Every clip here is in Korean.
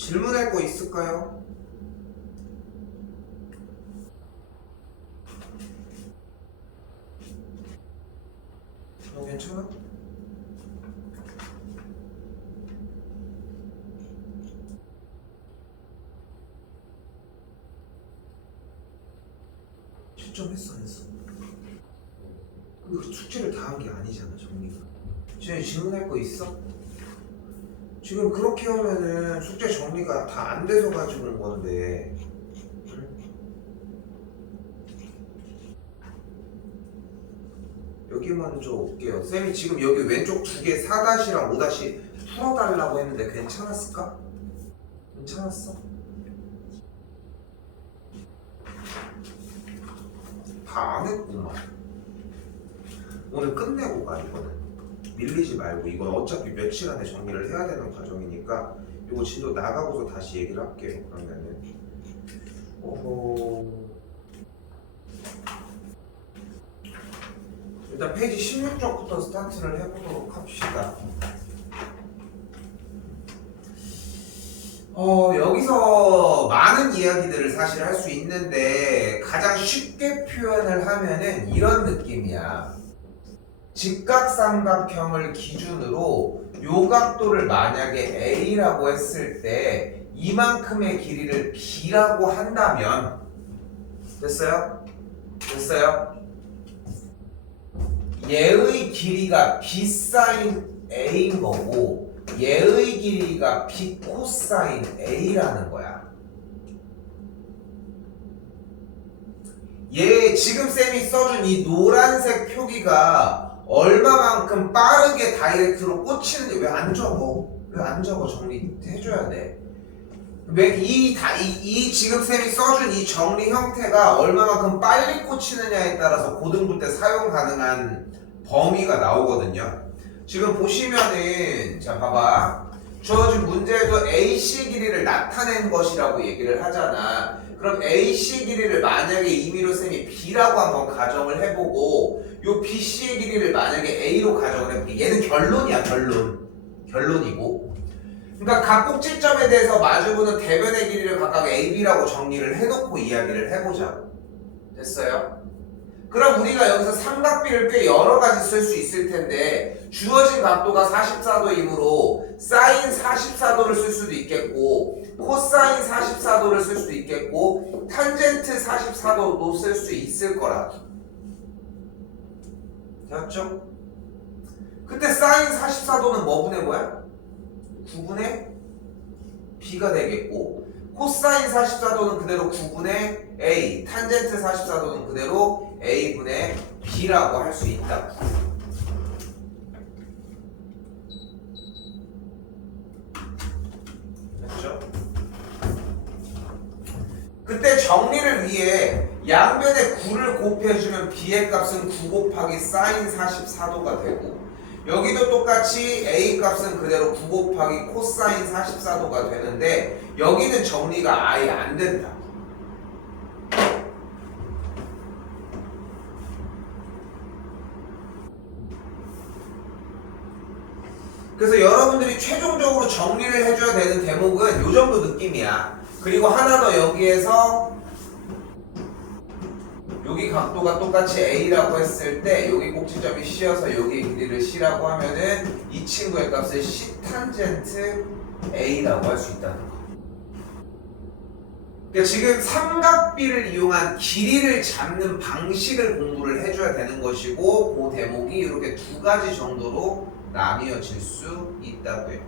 질문할 거 있을까요? 괜찮아? 채점했어 안 했어? 근데 그 숙제를 다 한 게 아니잖아 정리가. 지금 질문할 거 있어? 지금 그렇게 하면은 숙제 정리가 다 안 돼서 가지고 온 건데. 응? 여기 먼저 올게요. 쌤이 지금 여기 왼쪽 두 개 4-랑 5- 풀어달라고 했는데 괜찮았을까? 괜찮았어? 다 안 했구만. 오늘 끝내고 가 이거는. 밀리지 말고 이건 어차피 며칠 안에 정리를 해야 되는 과정이니까 이거 진도 나가고서 다시 얘기를 할게요. 그러면은 일단 페이지 16쪽부터 스타트를 해보도록 합시다. 여기서 많은 이야기들을 사실 할 수 있는데 가장 쉽게 표현을 하면은 이런 느낌이야. 직각삼각형을 기준으로 요 각도를 만약에 A라고 했을 때 이만큼의 길이를 B라고 한다면 됐어요? 됐어요? 얘의 길이가 B 사인 A인 거고 얘의 길이가 B 코사인 A라는 거야. 얘 지금 쌤이 써준 이 노란색 표기가 얼마만큼 빠르게 다이렉트로 꽂히는지 왜 안 적어? 왜 안 적어? 정리해줘야 돼. 왜 이 지금 쌤이 써준 이 정리 형태가 얼마만큼 빨리 꽂히느냐에 따라서 고등부 때 사용 가능한 범위가 나오거든요. 지금 보시면은 자 봐봐. 주어진 문제에도 AC 길이를 나타낸 것이라고 얘기를 하잖아. 그럼 AC 길이를 만약에 임의로 쌤이 B라고 한번 가정을 해보고 요 BC의 길이를 만약에 A로 가정을 해볼게. 얘는 결론이야 결론이고 그러니까 각 꼭지점에 대해서 마주보는 대변의 길이를 각각 AB라고 정리를 해놓고 이야기를 해보자. 됐어요? 그럼 우리가 여기서 삼각비를 꽤 여러 가지 쓸 수 있을 텐데 주어진 각도가 44도이므로 사인 44도를 쓸 수도 있겠고 코사인 44도를 쓸 수도 있겠고 탄젠트 44도도 쓸 수 있을 거라. 됐죠? 그때 사인 44도는 뭐분의 뭐야? 9분의 B가 되겠고 코사인 44도는 그대로 9분의 A, 탄젠트 44도는 그대로 A분의 B라고 할 수 있다. 됐죠? 그때 정리를 위해 양변에 9를 곱해주면 B의 값은 9 곱하기 사인 44도가 되고 여기도 똑같이 A 값은 그대로 9 곱하기 코사인 44도가 되는데 여기는 정리가 아예 안 된다. 그래서 여러분들이 최종적으로 정리를 해줘야 되는 대목은 요 정도 느낌이야. 그리고 하나 더 여기에서 여기 각도가 똑같이 A라고 했을 때 여기 꼭지점이 C여서 여기 길이를 C라고 하면은 이 친구의 값을 C 탄젠트 A라고 할 수 있다는 거. 그러니까 지금 삼각비를 이용한 길이를 잡는 방식을 공부를 해줘야 되는 것이고 그 대목이 이렇게 두 가지 정도로 나뉘어질 수 있다고요.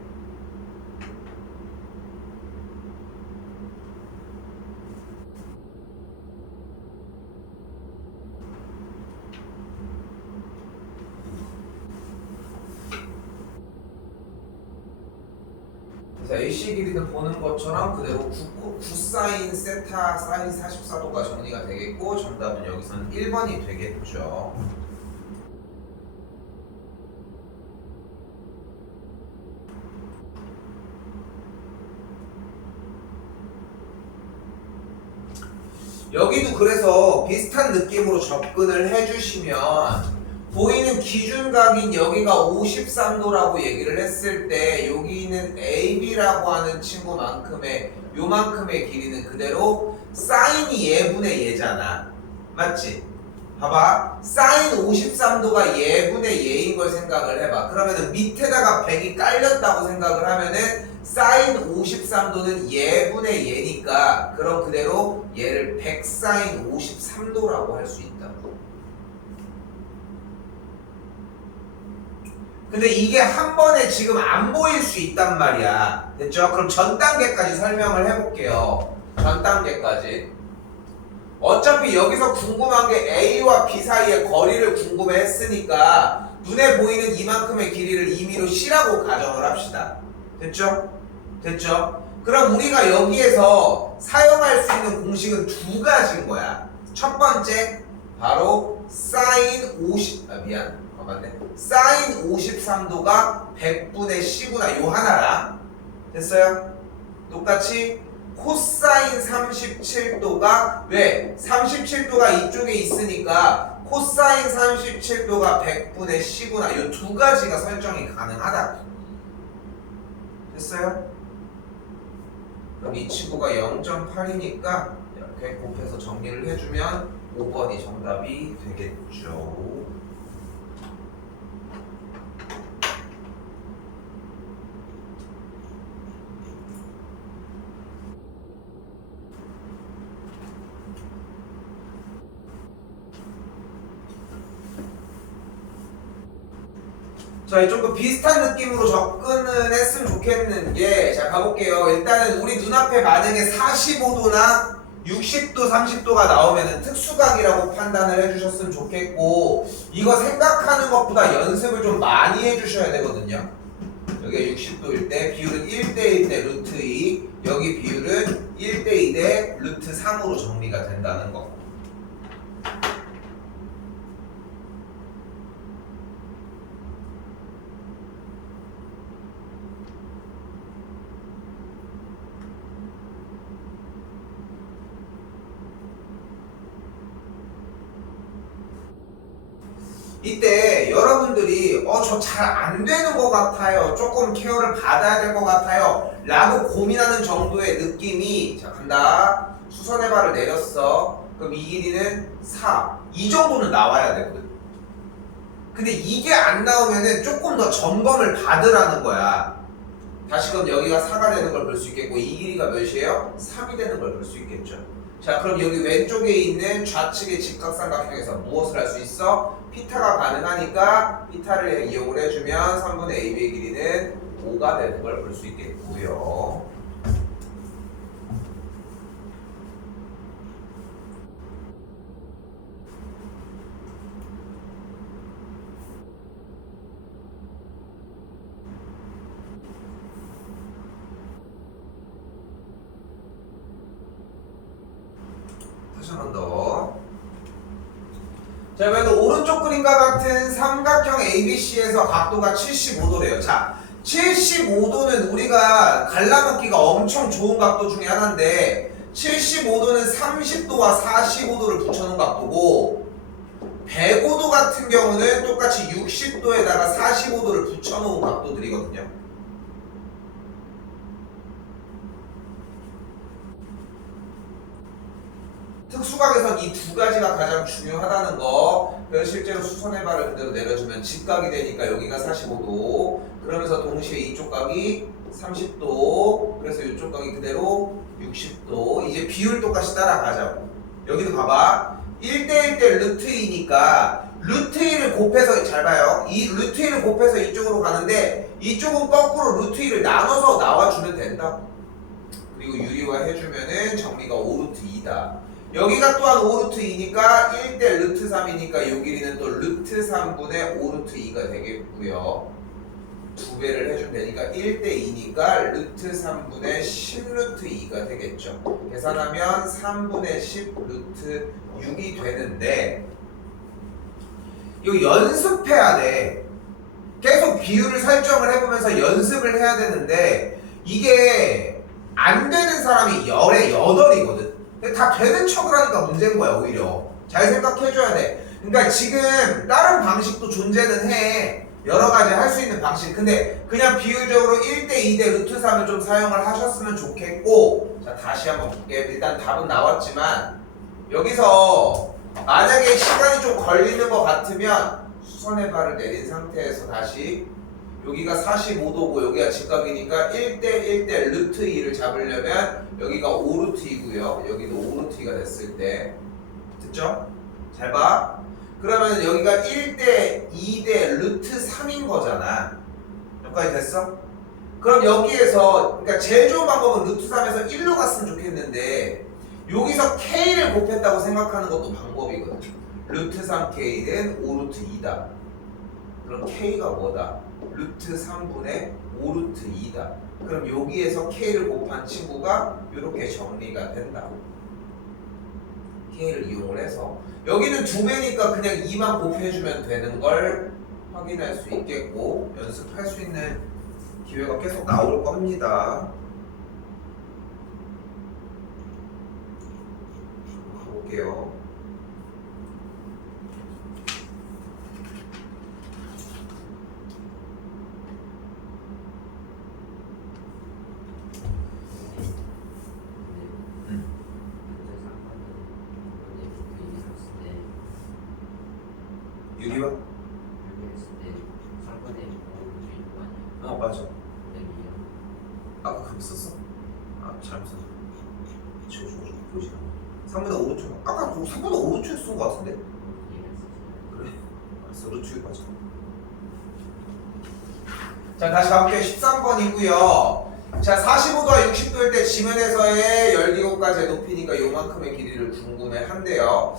그래서 AC 길이를 보는 것처럼 그대로 9 사인 세타 사인 44도가 정리가 되겠고 정답은 여기서는 1번이 되겠죠. 여기도 그래서 비슷한 느낌으로 접근을 해주시면 보이는 기준각인 여기가 53도라고 얘기를 했을 때 여기 있는 AB라고 하는 친구만큼의 요만큼의 길이는 그대로 사인이 예분의 예잖아. 맞지? 봐봐. 사인 53도가 예분의 예인 걸 생각을 해봐. 그러면은 밑에다가 100이 깔렸다고 생각을 하면은 사인 53도는 예분의 예니까 그럼 그대로 얘를 100 사인 53도라고 할 수 있다. 근데 이게 한 번에 지금 안 보일 수 있단 말이야. 됐죠? 그럼 전 단계까지 설명을 해볼게요. 전 단계까지. 어차피 여기서 궁금한 게 A와 B 사이의 거리를 궁금해 했으니까 눈에 보이는 이만큼의 길이를 임의로 C라고 가정을 합시다. 됐죠? 됐죠? 그럼 우리가 여기에서 사용할 수 있는 공식은 두 가지인 거야. 첫 번째, 바로 사인 50, 맞네. 사인 53도가 100분의 C구나. 요 하나랑. 됐어요? 똑같이 코사인 37도가 왜? 37도가 이쪽에 있으니까 코사인 37도가 100분의 C구나. 이 두 가지가 설정이 가능하다. 됐어요? 그럼 이 친구가 0.8이니까 이렇게 곱해서 정리를 해주면 5번이 정답이 되겠죠. 자, 조금 비슷한 느낌으로 접근을 했으면 좋겠는 게, 자, 가볼게요. 일단은 우리 눈앞에 만약에 45도나 60도, 30도가 나오면은 특수각이라고 판단을 해주셨으면 좋겠고, 이거 생각하는 것보다 연습을 좀 많이 해주셔야 되거든요. 여기가 60도일 때 비율은 1대1 대 루트 2, 여기 비율은 1대2 대 루트 3으로 정리가 된다는 거. 이때 여러분들이 저 잘 안 되는 것 같아요, 조금 케어를 받아야 될 것 같아요 라고 고민하는 정도의 느낌이, 자 간다, 수선의 발을 내렸어. 그럼 이 길이는 4, 이 정도는 나와야 되거든. 근데 이게 안 나오면은 조금 더 점검을 받으라는 거야. 다시금 여기가 4가 되는 걸 볼 수 있겠고, 이 길이가 몇이에요? 3이 되는 걸 볼 수 있겠죠. 자, 그럼 여기 왼쪽에 있는 좌측의 직각삼각형에서 무엇을 할 수 있어? 피타가 가능하니까 피타를 이용을 해주면 3분의 AB의 길이는 5가 되는 걸 볼 수 있겠고요. 다시 한 번 더. 자, 그래도 오른쪽 그림과 같은 삼각형 ABC에서 각도가 75도래요. 자, 75도는 우리가 갈라먹기가 엄청 좋은 각도 중에 하나인데, 75도는 30도와 45도를 붙여놓은 각도고, 105도 같은 경우는 똑같이 60도에다가 45도를 붙여놓은 각도들이거든요. 특수각에선 이 두 가지가 가장 중요하다는 거. 그래서 실제로 수선의 발을 그대로 내려주면 직각이 되니까 여기가 45도, 그러면서 동시에 이쪽 각이 30도, 그래서 이쪽 각이 그대로 60도. 이제 비율 똑같이 따라가자고. 여기도 봐봐, 1대1 대 루트 2니까 루트 2를 곱해서, 잘 봐요, 이 루트 2를 곱해서 이쪽으로 가는데 이쪽은 거꾸로 루트 2를 나눠서 나와주면 된다. 그리고 유리화 해주면은 정리가 5루트 2다. 여기가 또한 5루트 2니까 1대 루트 3이니까 요 길이는 또 루트 3분의 5루트 2가 되겠고요. 두 배를 해주면 되니까 1대 2니까 루트 3분의 10루트 2가 되겠죠. 계산하면 3분의 10 루트 6이 되는데, 이거 연습해야 돼. 계속 비율을 설정을 해보면서 연습을 해야 되는데, 이게 안 되는 사람이 열에 8이거든. 다 되는 척을 하니까 문제인 거야, 오히려. 잘 생각해줘야 돼. 그러니까 지금 다른 방식도 존재는 해. 여러 가지 할 수 있는 방식. 근데 그냥 비율적으로 1대 2대 루트 3을 좀 사용을 하셨으면 좋겠고. 자, 다시 한번 볼게요. 일단 답은 나왔지만 여기서 만약에 시간이 좀 걸리는 것 같으면 수선의 발을 내린 상태에서 다시 여기가 45도고 여기가 직각이니까 1대 1대 루트 2를 잡으려면 여기가 5루트 2고요. 여기도 5루트 2가 됐을 때 됐죠? 잘 봐. 그러면 여기가 1대 2대 루트 3인 거잖아. 여기까지 됐어? 그럼 여기에서 그러니까 제일 좋은 방법은 루트 3에서 1로 갔으면 좋겠는데 여기서 K를 곱했다고 생각하는 것도 방법이거든. 루트 3K는 5루트 2다. 그럼 K가 뭐다? 루트 3분의 5루트 2다. 그럼 여기에서 K를 곱한 친구가 이렇게 정리가 된다. K를 이용을 해서 여기는 2배니까 그냥 2만 곱해주면 되는 걸 확인할 수 있겠고 연습할 수 있는 기회가 계속 나올 겁니다. 볼게요. 유리와? 맞아. 아까 그렇게 썼어? 잘못 썼어. 지워주고 보이지 않아. 3분의 5루트. 아까 3분의 5루트에 쓴 거 같은데? 그래? 알았어. 루트 맞아. 자, 다시 가볼게요. 13번이고요. 자, 45도와 60도일 때 지면에서의 열기구까지의 높이니까 요만큼의 길이를 궁금해 한대요.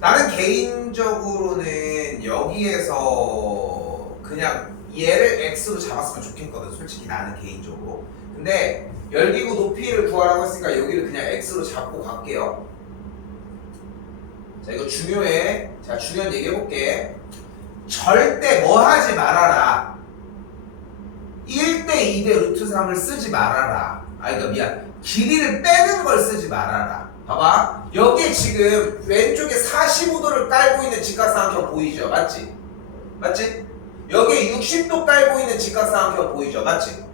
나는 개인적으로는 여기에서 그냥 얘를 x로 잡았으면 좋겠거든. 솔직히 나는 개인적으로. 근데 열기구 높이를 구하라고 했으니까 여기를 그냥 x로 잡고 갈게요. 자, 이거 중요해. 자, 중요한 얘기 해볼게. 절대 뭐 하지 말아라. 1대 2대 루트 3을 쓰지 말아라. 그러니까 미안. 길이를 빼는 걸 쓰지 말아라. 봐봐. 여기에 지금 왼쪽에 45도를 깔고 있는 직각삼각형 보이죠? 맞지? 맞지? 여기에 60도 깔고 있는 직각삼각형 보이죠? 맞지?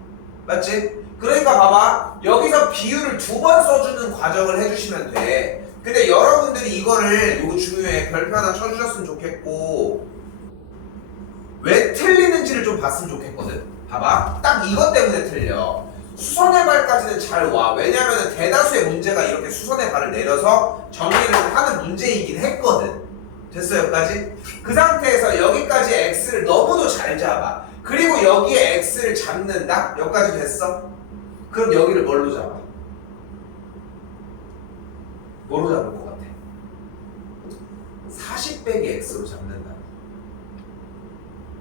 맞지? 그러니까 봐봐. 여기서 비율을 2번 써주는 과정을 해주시면 돼. 근데 여러분들이 이거를 요거 중요해. 별표 하나 쳐주셨으면 좋겠고 왜 틀리는지를 좀 봤으면 좋겠거든. 봐봐. 딱 이것 때문에 틀려. 수선의 발까지는 잘 와. 왜냐면 대다수의 문제가 이렇게 수선의 발을 내려서 정리를 하는 문제이긴 했거든. 됐어 여기까지? 그 상태에서 여기까지 x를 너무도 잘 잡아. 그리고 여기에 x를 잡는다? 여기까지 됐어? 그럼 여기를 뭘로 잡아? 뭐로 잡을 것 같아? 40 빼기 x로 잡는다.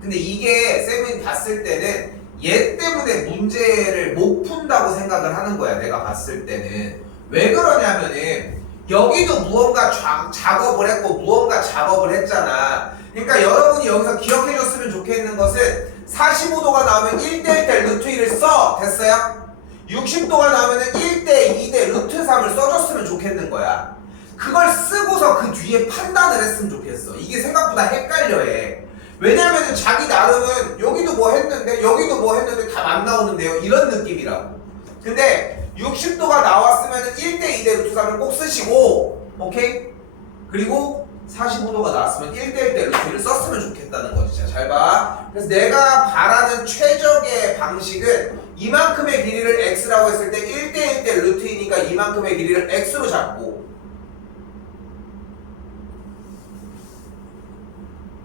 근데 이게 쌤이 봤을 때는 얘 때문에 문제를 못 푼다고 생각을 하는 거야. 내가 봤을 때는. 왜 그러냐면은 여기도 무언가 작업을 했고 무언가 작업을 했잖아. 그러니까 여러분이 여기서 기억해 줬으면 좋겠는 것은 45도가 나오면 1대 1대 루트 1을 써. 됐어요? 60도가 나오면 1대 2대 루트 3을 써줬으면 좋겠는 거야. 그걸 쓰고서 그 뒤에 판단을 했으면 좋겠어. 이게 생각보다 헷갈려 해. 왜냐면은 자기 나름은 여기도 뭐 했는데 여기도 뭐 했는데 다 안 나오는데요. 이런 느낌이라고. 근데 60도가 나왔으면은 1대 2대 루트 3을 꼭 쓰시고 오케이? 그리고 45도가 나왔으면 1대 1대 루트 1을 썼으면 좋겠다는 거지. 자, 잘 봐. 그래서 내가 바라는 최적의 방식은 이만큼의 길이를 x라고 했을 때 1대 1대 루트 2니까 이만큼의 길이를 x로 잡고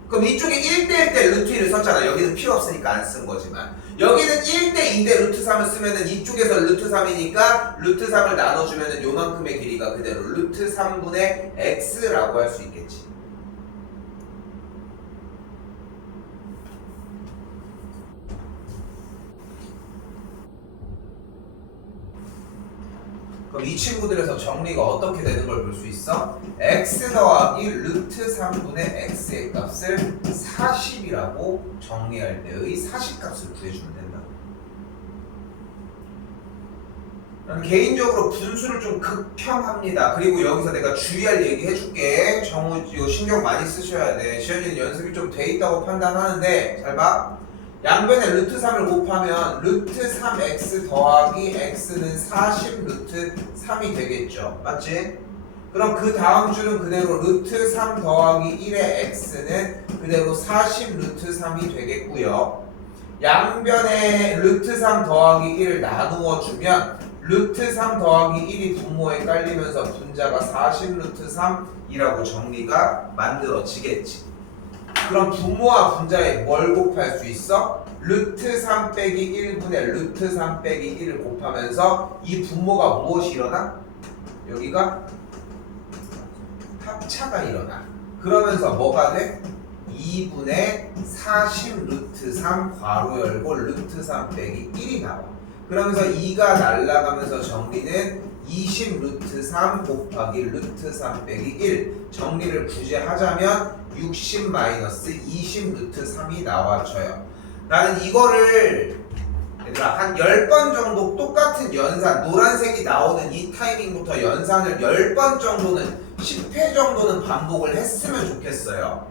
그럼 이쪽에 1대 1대 루트 2를 썼잖아. 여기는 필요 없으니까 안 쓴 거지만 여기는 1대 2대 루트 3을 쓰면은 이쪽에서 루트 3이니까 루트 3을 나눠주면은 요만큼의 길이가 그대로 루트 3분의 x라고 할 수 있겠지. 그럼 이 친구들에서 정리가 어떻게 되는 걸 볼 수 있어? x 더하기 루트 3분의 x의 값을 40이라고 정리할 때의 40 값을 구해주면 된다. 나는 개인적으로 분수를 좀 극혐합니다. 그리고 여기서 내가 주의할 얘기 해줄게. 정우 이거 신경 많이 쓰셔야 돼. 시현이는 연습이 좀 돼 있다고 판단하는데 잘 봐. 양변에 루트 3을 곱하면 루트 3x 더하기 x는 40 루트 3이 되겠죠. 맞지? 그럼 그 다음 줄은 그대로 루트 3 더하기 1의 x는 그대로 40 루트 3이 되겠고요. 양변에 루트 3 더하기 1을 나누어 주면 루트 3 더하기 1이 분모에 깔리면서 분자가 40 루트 3이라고 정리가 만들어지겠지. 그럼 분모와 분자에 뭘 곱할 수 있어? 루트 3 빼기 1분의 루트 3 빼기 1을 곱하면서 이 분모가 무엇이 일어나? 여기가 합차가 일어나. 그러면서 뭐가 돼? 2분의 40 루트 3 괄호 열고 루트 3 빼기 1이 나와. 그러면서 2가 날아가면서 정리는 20 루트 3 곱하기 루트 3 빼기 1 정리를 굳이 하자면 60 마이너스 20 루트 3이 나와줘요. 나는 이거를 얘들아 한 10번 정도 똑같은 연산 노란색이 나오는 이 타이밍부터 연산을 10번 정도는 10회 정도는 반복을 했으면 좋겠어요.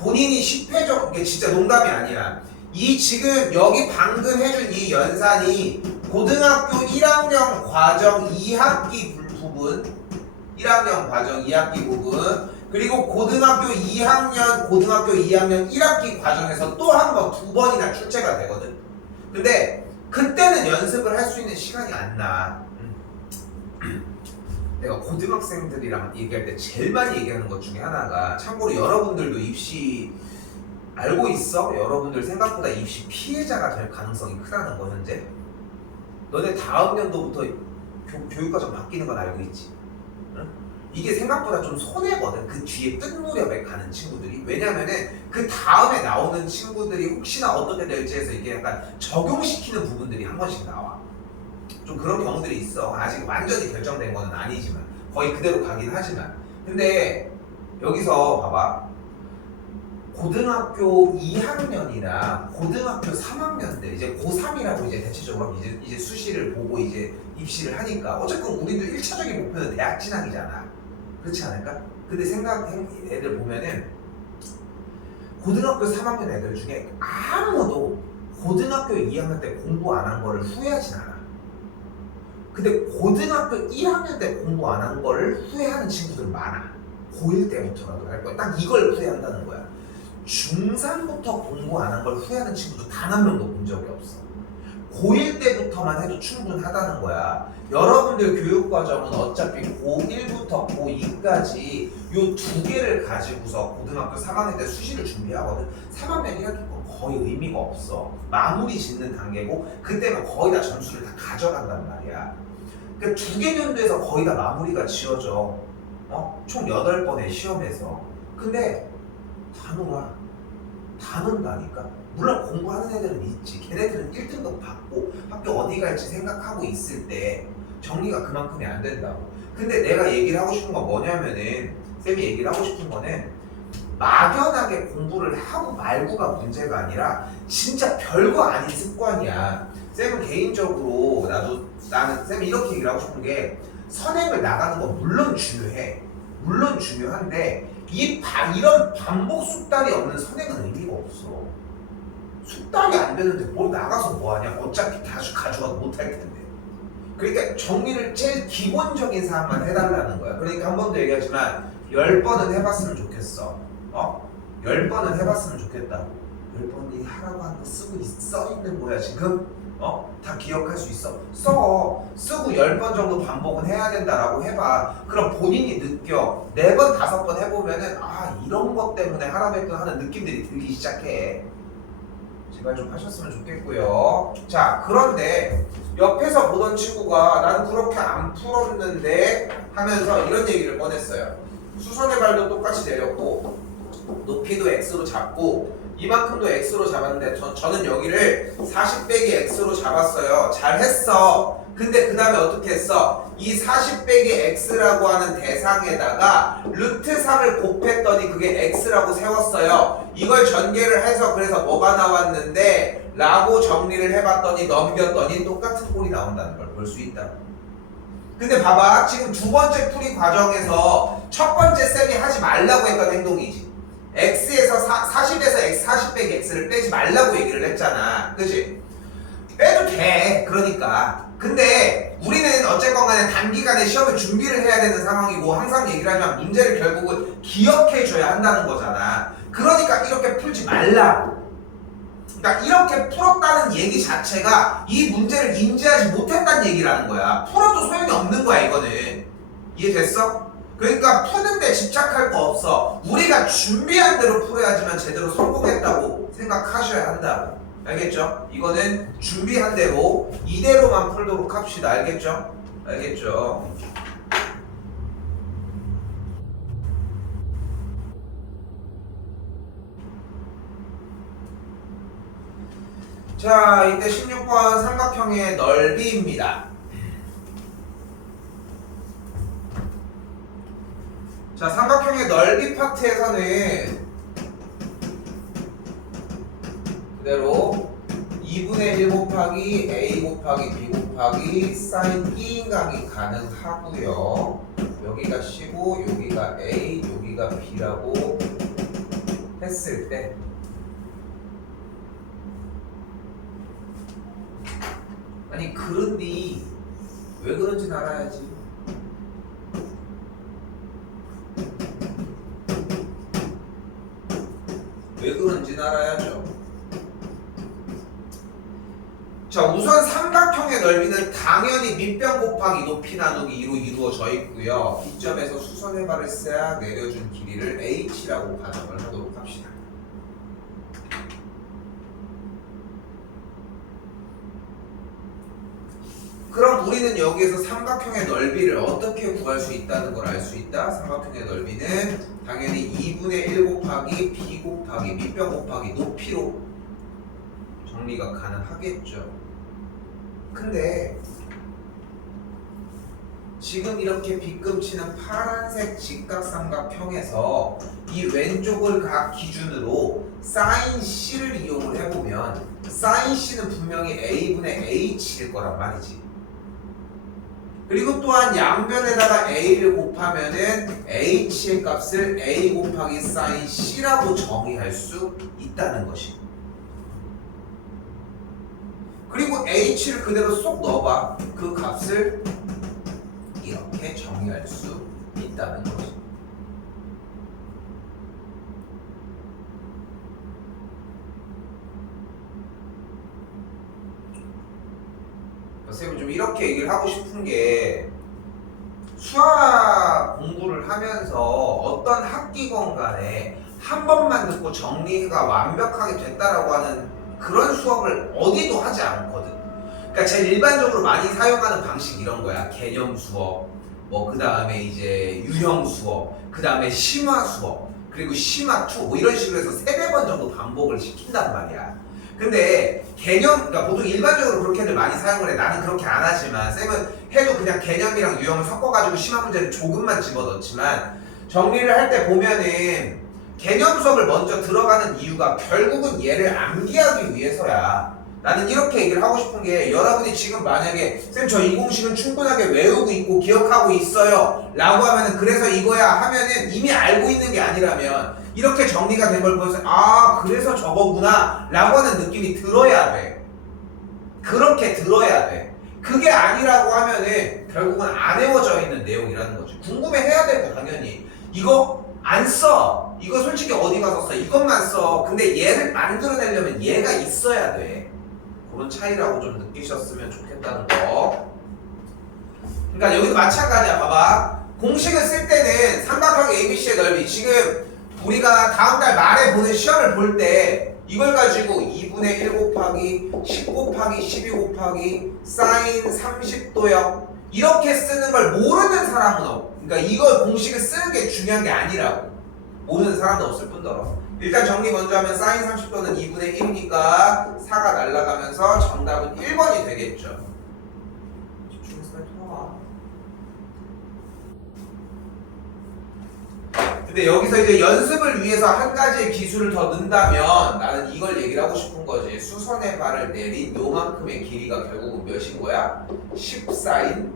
본인이 10회 정도, 이게 진짜 농담이 아니야. 이 지금 여기 방금 해준 이 연산이 고등학교 1학년 과정 2학기 부분 1학년 과정 2학기 부분 그리고 고등학교 2학년 1학기 과정에서 또 한 번, 두 번이나 출제가 되거든. 근데 그때는 연습을 할 수 있는 시간이 안 나. 내가 고등학생들이랑 얘기할 때 제일 많이 얘기하는 것 중에 하나가 참고로 여러분들도 입시 알고 있어? 여러분들 생각보다 입시 피해자가 될 가능성이 크다는 거 현재? 너네 다음 년도부터 교육과정 바뀌는 건 알고 있지? 응? 이게 생각보다 좀 손해거든. 그 뒤에 뜬 무렵에 가는 친구들이. 왜냐면은 그 다음에 나오는 친구들이 혹시나 어떻게 될지 해서 이게 약간 적용시키는 부분들이 한 번씩 나와. 좀 그런 경우들이 있어. 아직 완전히 결정된 건 아니지만 거의 그대로 가긴 하지만 근데 여기서 봐봐. 고등학교 2학년이나 고등학교 3학년 때 이제 고3이라고 이제 대체적으로 이제 수시를 보고 이제 입시를 하니까 어쨌든 우리도 1차적인 목표는 대학 진학이잖아. 그렇지 않을까? 근데 애들 보면은 고등학교 3학년 애들 중에 아무도 고등학교 2학년 때 공부 안 한 거를 후회하진 않아. 근데 고등학교 1학년 때 공부 안 한 거를 후회하는 친구들 많아. 고1 때부터라도 할 거야. 딱 이걸 후회한다는 거야. 중3부터 공부 안 한 걸 후회하는 친구도 단 한 명도 본 적이 없어. 고1 때부터만 해도 충분하다는 거야. 여러분들 교육과정은 어차피 고1부터 고2까지 요 두 개를 가지고서 고등학교 3학년 때 수시를 준비하거든. 3학년 1학기 건 거의 의미가 없어. 마무리 짓는 단계고 그때는 거의 다 점수를 다 가져간단 말이야. 그러니까 두 개 년도에서 거의 다 마무리가 지어져. 총 8번의 시험에서. 근데 다 놀아. 다 논다니까. 물론 공부하는 애들은 있지. 걔네들은 1등급 받고 학교 어디 갈지 생각하고 있을 때 정리가 그만큼이 안 된다고. 근데 내가 얘기를 하고 싶은 건 뭐냐면은 쌤이 얘기를 하고 싶은 거는 막연하게 공부를 하고 말고가 문제가 아니라 진짜 별거 아닌 습관이야. 쌤은 개인적으로 나는 쌤이 이렇게 얘기를 하고 싶은 게 선행을 나가는 건 물론 중요해. 물론 중요한데 이런 반복 숙달이 없는 선행은 의미가 없어. 숙달이 안 되는데 뭘 나가서 뭐하냐. 어차피 다시 가져가도 못할 텐데. 그러니까 정리를 제일 기본적인 사항만 해달라는 거야. 그러니까 한 번 더 얘기하지만 10번은 해봤으면 좋겠어. 10번은 해봤으면 좋겠다고. 10번이 하라고 하는 거 쓰고 써있는 거야 지금? 다 기억할 수 있어. 쓰고 10번 정도 반복은 해야 된다라고 해봐. 그럼 본인이 느껴. 4번, 5번 해보면은 이런 것 때문에 하라고 했던 하는 느낌들이 들기 시작해. 제발 좀 하셨으면 좋겠고요. 자, 그런데 옆에서 보던 친구가 나는 그렇게 안 풀었는데 하면서 이런 얘기를 꺼냈어요. 수선의 발도 똑같이 내렸고 높이도 x로 잡고 이만큼도 x로 잡았는데 저는 여기를 40 빼기 x로 잡았어요. 잘했어. 근데 그 다음에 어떻게 했어? 이 40 빼기 x라고 하는 대상에다가 루트 3을 곱했더니 그게 x라고 세웠어요. 이걸 전개를 해서 그래서 뭐가 나왔는데 라고 정리를 해봤더니 넘겼더니 똑같은 꼴이 나온다는 걸 볼 수 있다. 근데 봐봐, 지금 두 번째 풀이 과정에서 첫 번째 쌤이 하지 말라고 했던 행동이지. x에서 40에서 x 40 빼기 x를 빼지 말라고 얘기를 했잖아. 그치? 빼도 돼. 그러니까. 근데 우리는 어쨌건 간에 단기간에 시험을 준비를 해야 되는 상황이고, 항상 얘기를 하면 문제를 결국은 기억해줘야 한다는 거잖아. 그러니까 이렇게 풀지 말라고. 그러니까 이렇게 풀었다는 얘기 자체가 이 문제를 인지하지 못했다는 얘기라는 거야. 풀어도 소용이 없는 거야, 이거는. 이해됐어? 그러니까 푸는데 집착할 거 없어. 우리가 준비한 대로 풀어야지만 제대로 성공했다고 생각하셔야 한다고. 알겠죠? 이거는 준비한 대로 이대로만 풀도록 합시다. 알겠죠? 알겠죠? 자, 이때 16번 삼각형의 넓이입니다. 자, 삼각형의 넓이 파트에서는 그대로 2분의 1 곱하기 a 곱하기 b 곱하기 사인 B인각이 가능하고요. 여기가 C고 여기가 A, 여기가 B라고 했을 때 아니 그런데 왜 그런지 알아야지. 왜 그런지 알아야죠. 자, 우선 삼각형의 넓이는 당연히 밑변 곱하기 높이 나누기 2로 이루어져 있고요. 이점에서 수선의 발을 싹 내려준 길이를 h라고 가정을 하도록 합시다. 그럼 우리는 여기에서 삼각형의 넓이를 어떻게 구할 수 있다는 걸 알 수 있다. 삼각형의 넓이는 당연히 2분의 1 곱하기 b 곱하기 밑변 곱하기 높이로 정리가 가능하겠죠. 근데 지금 이렇게 빗금치는 파란색 직각삼각형에서 이 왼쪽을 각 기준으로 사인 C를 이용을 해보면 사인 C는 분명히 A분의 H일 거란 말이지. 그리고 또한 양변에다가 A를 곱하면은 H의 값을 A 곱하기 사인 C라고 정의할 수 있다는 것이. 그리고 H를 그대로 쏙 넣어봐. 그 값을 이렇게 정의할 수 있다는 거지. 선생님은 좀 이렇게 얘기를 하고 싶은 게 수학 공부를 하면서 어떤 학기건 간에 한 번만 듣고 정리가 완벽하게 됐다라고 하는 그런 수업을 어디도 하지 않거든. 그러니까 제일 일반적으로 많이 사용하는 방식 이런 거야. 개념 수업, 뭐 그 다음에 이제 유형 수업, 그 다음에 심화 수업, 그리고 심화 투, 뭐 이런 식으로 해서 3-4번 정도 반복을 시킨단 말이야. 근데 개념, 그러니까 보통 일반적으로 그렇게들 많이 사용을 해. 나는 그렇게 안 하지만 쌤은 해도 그냥 개념이랑 유형을 섞어가지고 심화 문제를 조금만 집어넣지만 정리를 할 때 보면은 개념 수업을 먼저 들어가는 이유가 결국은 얘를 암기하기 위해서야. 나는 이렇게 얘기를 하고 싶은 게 여러분이 지금 만약에 쌤 저 이 공식은 충분하게 외우고 있고 기억하고 있어요 라고 하면은 그래서 이거야 하면은 이미 알고 있는 게 아니라면 이렇게 정리가 된 걸 보면서 아 그래서 저거구나 라고 하는 느낌이 들어야 돼. 그렇게 들어야 돼. 그게 아니라고 하면은 결국은 안 외워져 있는 내용이라는 거지. 궁금해 해야 되고 당연히 이거 안 써. 이거 솔직히 어디 가서 써. 이것만 써. 근데 얘를 만들어내려면 얘가 있어야 돼. 그런 차이라고 좀 느끼셨으면 좋겠다는 거. 그러니까 여기도 마찬가지야. 봐봐. 공식을 쓸 때는 삼각형 ABC의 넓이 지금 우리가 다음 달 말에 보는 시험을 볼 때 이걸 가지고 2분의 1 곱하기 10 곱하기 12 곱하기 사인 30도요. 이렇게 쓰는 걸 모르는 사람은 없고 그러니까 이걸 공식을 쓰는 게 중요한 게 아니라고. 모르는 사람도 없을 뿐더러. 일단 정리 먼저 하면 사인 30도는 2분의 1이니까 4가 날아가면서 정답은 1번이 되겠죠. 집중해서 풀어와. 근데 여기서 이제 연습을 위해서 한 가지의 기술을 더 넣는다면 나는 이걸 얘기를 하고 싶은 거지. 수선의 발을 내린 요만큼의 길이가 결국은 몇인 거야? 10사인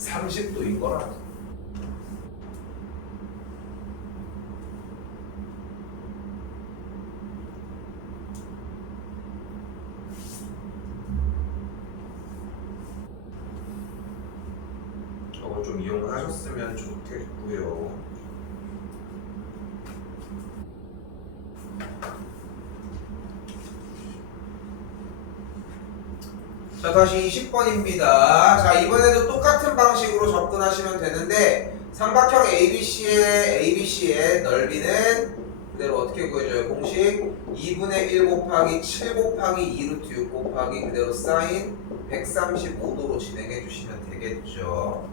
30도인 거라. 저거 좀 이용하셨으면 좋겠고요. 자, 다시 20번입니다. 자, 이번에도 똑같은 방식으로 접근하시면 되는데 삼각형 ABC의 넓이는 그대로 어떻게 구해줘요? 공식 2분의 1 곱하기 7 곱하기 2루트 6 곱하기 그대로 사인 135도로 진행해 주시면 되겠죠.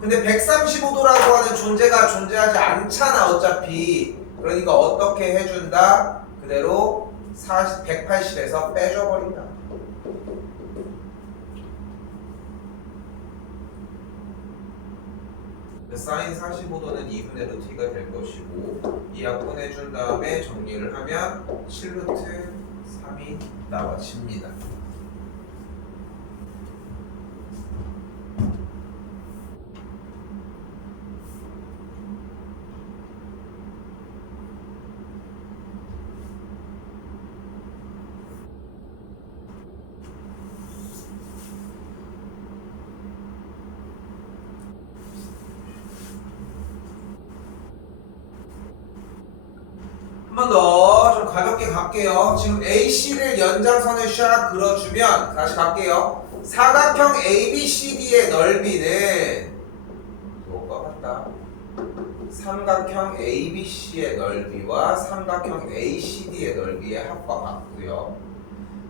근데 135도라고 하는 존재가 존재하지 않잖아 어차피. 그러니까 어떻게 해준다? 그대로 180에서 빼줘버린다. 사인 45도는 2분의 루트 2가 될 것이고 이 약분해준 다음에 정리를 하면 7루트 3이 나와집니다. 한 번 더 좀 가볍게 갈게요. 지금 AC를 연장선을 샥 그려주면 다시 갈게요. 사각형 ABCD의 넓이는 뭐가 같다? 삼각형 ABC의 넓이와 삼각형 ACD의 넓이의 합과 같고요.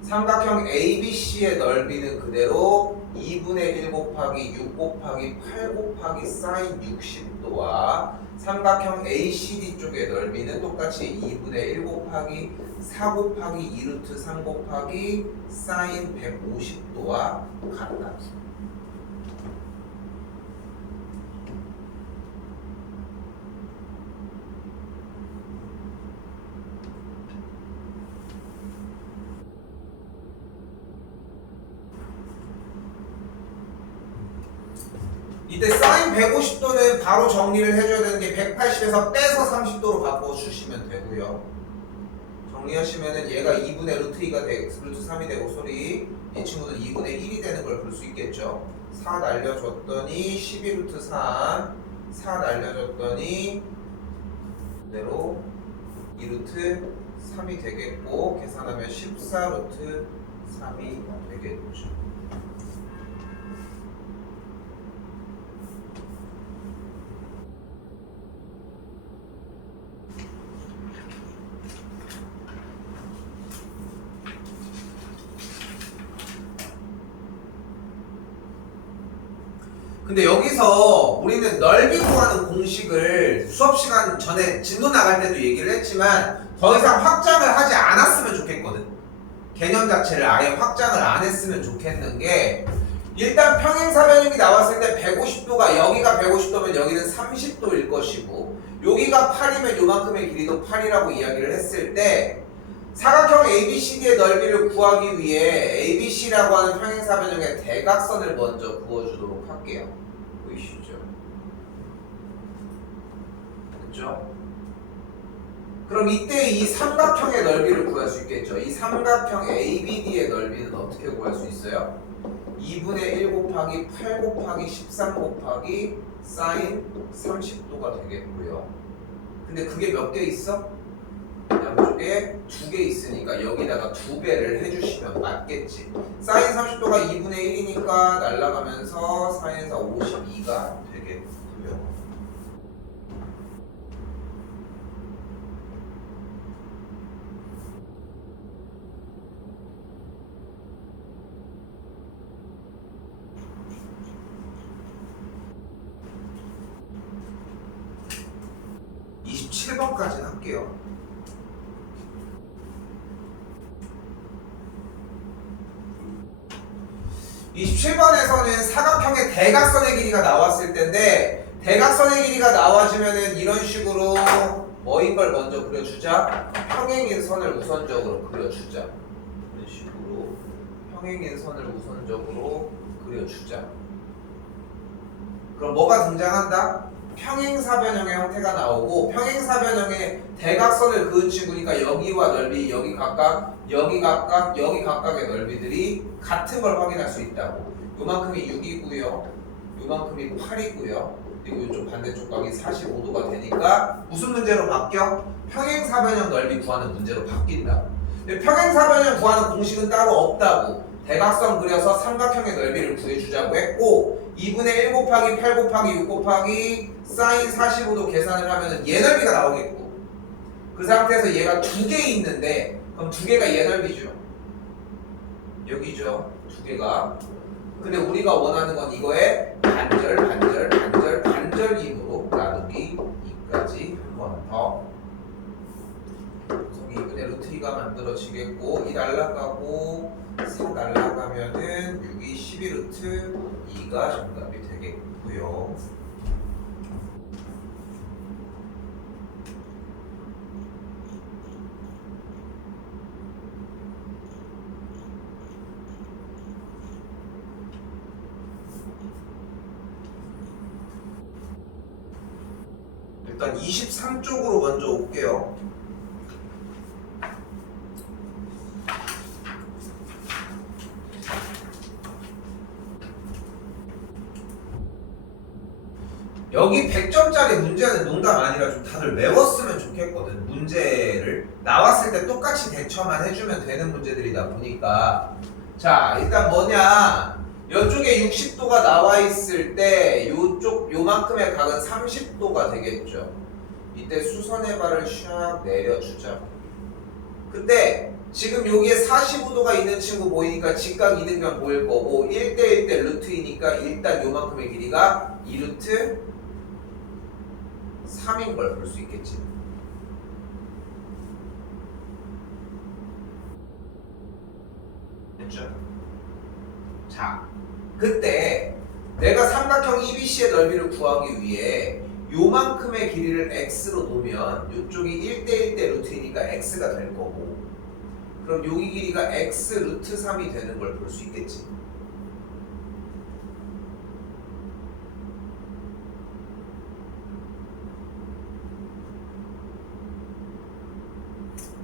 삼각형 ABC의 넓이는 그대로 2분의 1 곱하기 6 곱하기 8 곱하기 사인 60도와 삼각형 ACD 쪽의 넓이는 똑같이 2분의 1 곱하기 4 곱하기 2루트 3 곱하기 사인 150도와 같다. 이때 사인 150도는 바로 정리를 해줘야 되는 게 180에서 빼서 30도로 바꿔주시면 되고요. 정리하시면은 얘가 2분의 루트 2가 루트 3이 되고 소리 이 친구는 2분의 1이 되는 걸 볼 수 있겠죠. 4 날려줬더니 12루트 3 4 날려줬더니 그대로 2루트 3이 되겠고 계산하면 14루트 3이 되겠죠. 근데 여기서 우리는 넓이 구하는 공식을 수업 시간 전에 진도 나갈 때도 얘기를 했지만 더 이상 확장을 하지 않았으면 좋겠거든. 개념 자체를 아예 확장을 안 했으면 좋겠는 게 일단 평행사변형이 나왔을 때 150도가 여기가 150도면 여기는 30도일 것이고 여기가 8이면 요만큼의 길이도 8이라고 이야기를 했을 때 사각형 ABCD의 넓이를 구하기 위해 ABC라고 하는 평행사변형의 대각선을 먼저 그어주도록 할게요. 보이시죠? 그렇죠? 그럼 이때 이 삼각형의 넓이를 구할 수 있겠죠. 이 삼각형 ABD의 넓이는 어떻게 구할 수 있어요? 2분의 1 곱하기 8 곱하기 13 곱하기 사인 30도가 되겠고요. 근데 그게 몇 개 있어? 양쪽에 2개 있으니까 여기다가 2배를 해주시면 맞겠지. 사인 30도가 2분의 1이니까 날아가면서 사인에서 52가 되겠고요. (27번까지는) 할게요. (27번에서는) 사각형의 대각선의 길이가 나왔을 텐데 대각선의 길이가 나와지면은 이런 식으로 뭐인 걸 먼저 그려주자? 평행인 선을 우선적으로 그려주자. 이런 식으로 평행인선을 우선적으로 그려주자. 그럼 뭐가 등장한다? 평행사변형의 형태가 나오고, 평행사변형의 대각선을 그은 친구니까 여기와 넓이, 여기 각각, 여기 각각, 여기 각각의 넓이들이 같은 걸 확인할 수 있다고. 요만큼이 6이고요, 요만큼이 8이고요, 그리고 이쪽 반대쪽 각이 45도가 되니까 무슨 문제로 바뀌어? 평행사변형 넓이 구하는 문제로 바뀐다고. 근데 평행사변형 구하는 공식은 따로 없다고. 대각선 그려서 삼각형의 넓이를 구해주자고 했고, 2분의 1 곱하기 8 곱하기 6 곱하기 사인 45도 계산을 하면은 얘 넓이가 나오겠고, 그 상태에서 얘가 두 개 있는데 그럼 두 개가 얘 넓이죠. 여기죠, 두 개가. 근데 우리가 원하는 건 이거에 반절, 반절, 반절, 반절임으로 나누기 2까지 한 번 더. 그래서 2분의 루트 2가 만들어지겠고, 2 날라가고 4 날라가면은 6이 12루트 2가 정답이 되겠고요. 일단 23쪽으로 먼저 올게요. 여기 100점짜리 문제는 농담 아니라 좀 다들 외웠으면 좋겠거든. 문제를 나왔을 때 똑같이 대처만 해주면 되는 문제들이다 보니까. 자, 일단 뭐냐, 이쪽에 60도가 나와 있을 때 요쪽 요만큼의 각은 30도가 되겠죠. 이때 수선의 발을 샥 내려주자. 근데 지금 여기에 45도가 있는 친구 보이니까 직각 이등변 보일 거고, 1대1 대 루트이니까 일단 요만큼의 길이가 2루트 3인 걸 볼 수 있겠지. 됐죠? 자, 그때 내가 삼각형 EBC의 넓이를 구하기 위해 요만큼의 길이를 x로 놓으면 이쪽이 1대1 대 루트이니까 x가 될 거고, 그럼 여기 길이가 x 루트 3이 되는 걸 볼 수 있겠지.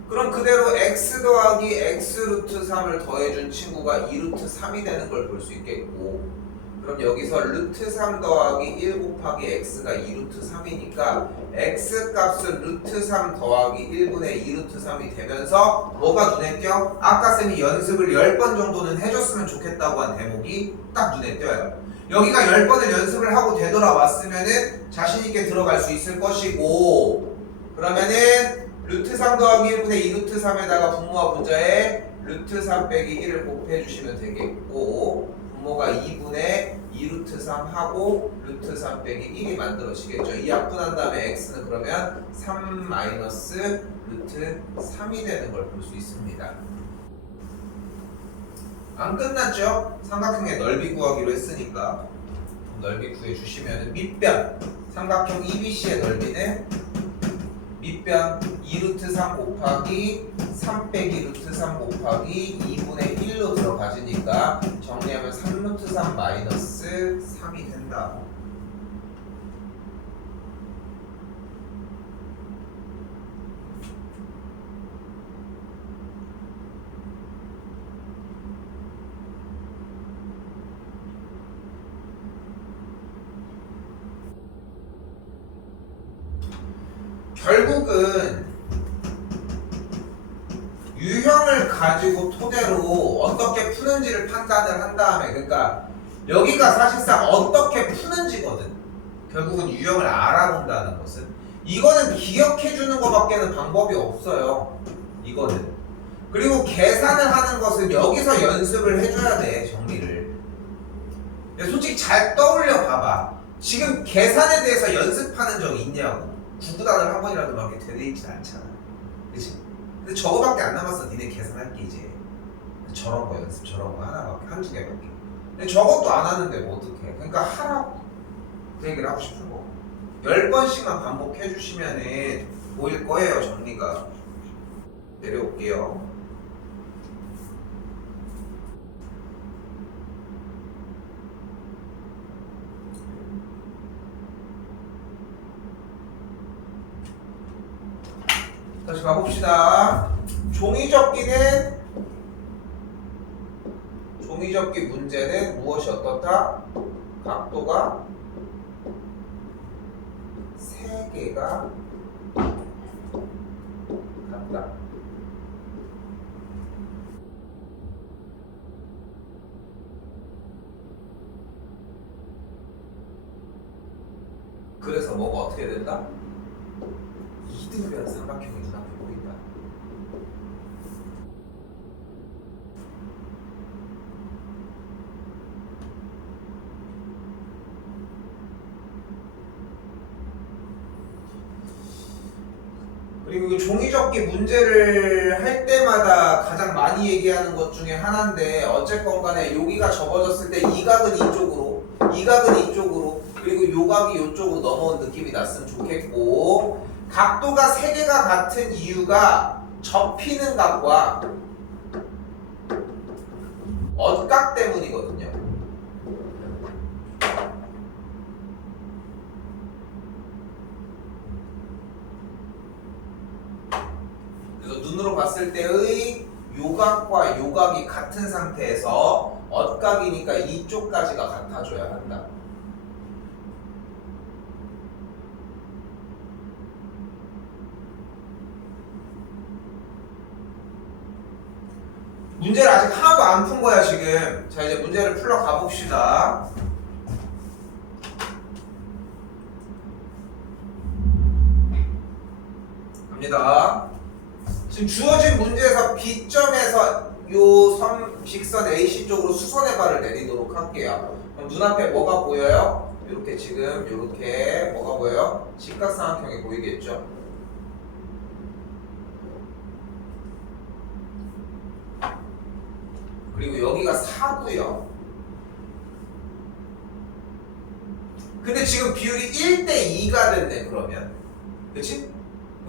그럼 그대로 x 더하기 x 루트 3을 더해준 친구가 2 루트 3이 되는 걸 볼 수 있겠고, 그럼 여기서 루트 3 더하기 1 곱하기 x가 2 루트 3이니까 x 값은 루트 3 더하기 1분의 2 루트 3이 되면서 뭐가 눈에 띄어? 아까 쌤이 연습을 10번 정도는 해줬으면 좋겠다고 한 대목이 딱 눈에 띄어요. 여기가 10번을 연습을 하고 되돌아왔으면은 자신있게 들어갈 수 있을 것이고, 그러면은 루트 3 더하기 1분의 2 루트 3에다가 분모와 분자에 루트 3 빼기 1을 곱해주시면 되겠고, 분모가 2분의 2 루트 3 하고 루트 3 빼기 1이 만들어지겠죠. 이 약분한 다음에 x는 그러면 3 마이너스 루트 3이 되는 걸 볼 수 있습니다. 안 끝났죠? 삼각형의 넓이 구하기로 했으니까 넓이 구해주시면 밑변 삼각형 EBC의 넓이는 밑변 2루트 3 곱하기 3 빼기 루트 3 곱하기 2분의 1로 들어가지니까 정리하면 3루트 3 마이너스 3이 된다. 결국은 유형을 가지고 토대로 어떻게 푸는지를 판단을 한 다음에, 그러니까 여기가 사실상 어떻게 푸는지거든. 결국은 유형을 알아본다는 것은, 이거는 기억해 주는 것밖에는 방법이 없어요. 이거는. 그리고 계산을 하는 것은 여기서 연습을 해줘야 돼. 정리를. 솔직히 잘 떠올려 봐봐. 지금 계산에 대해서 연습하는 적이 있냐고. 구구단을 한 번이라도 막 이렇게 되어 있진 않잖아. 그치? 근데 저거밖에 안 남았어. 니네 계산할 게 이제. 저런 거 연습, 저런 거 하나밖에, 한두 개밖에. 근데 저것도 안 하는데 뭐 어떡해. 그러니까 하라고. 그 얘기를 하고 싶은 거. 10번씩만 반복해 주시면은 보일 거예요. 정리가. 내려올게요. 다시 가봅시다. 종이접기 문제는 무엇이 어떻다? 각도가 3개가 같다. 그래서 뭐가 어떻게 된다? 이등변 삼각형이 눈앞에 보인다. 그리고 이 종이접기 문제를 할 때마다 가장 많이 얘기하는 것 중에 하나인데 어쨌건 간에 여기가 접어졌을 때 이 각은 이쪽으로, 이 각은 이쪽으로, 그리고 요 각이 이쪽으로 넘어온 느낌이 났으면 좋겠고, 각도가 3개가 같은 이유가 접히는 각과 엇각 때문이거든요. 그래서 눈으로 봤을 때의 요각과 요각이 같은 상태에서 엇각이니까 이쪽까지가 같아줘야 한다. 문제를 아직 하나도 안 푼 거야 지금. 자, 이제 문제를 풀러 가봅시다. 갑니다. 지금 주어진 문제에서 B점에서 요 직선 AC 쪽으로 수선의 발을 내리도록 할게요. 그럼 눈앞에 뭐가 보여요? 이렇게 지금 이렇게 뭐가 보여요? 직각삼각형이 보이겠죠? 그리고 여기가 4고요. 근데 지금 비율이 1대2가 됐네 그러면. 그치?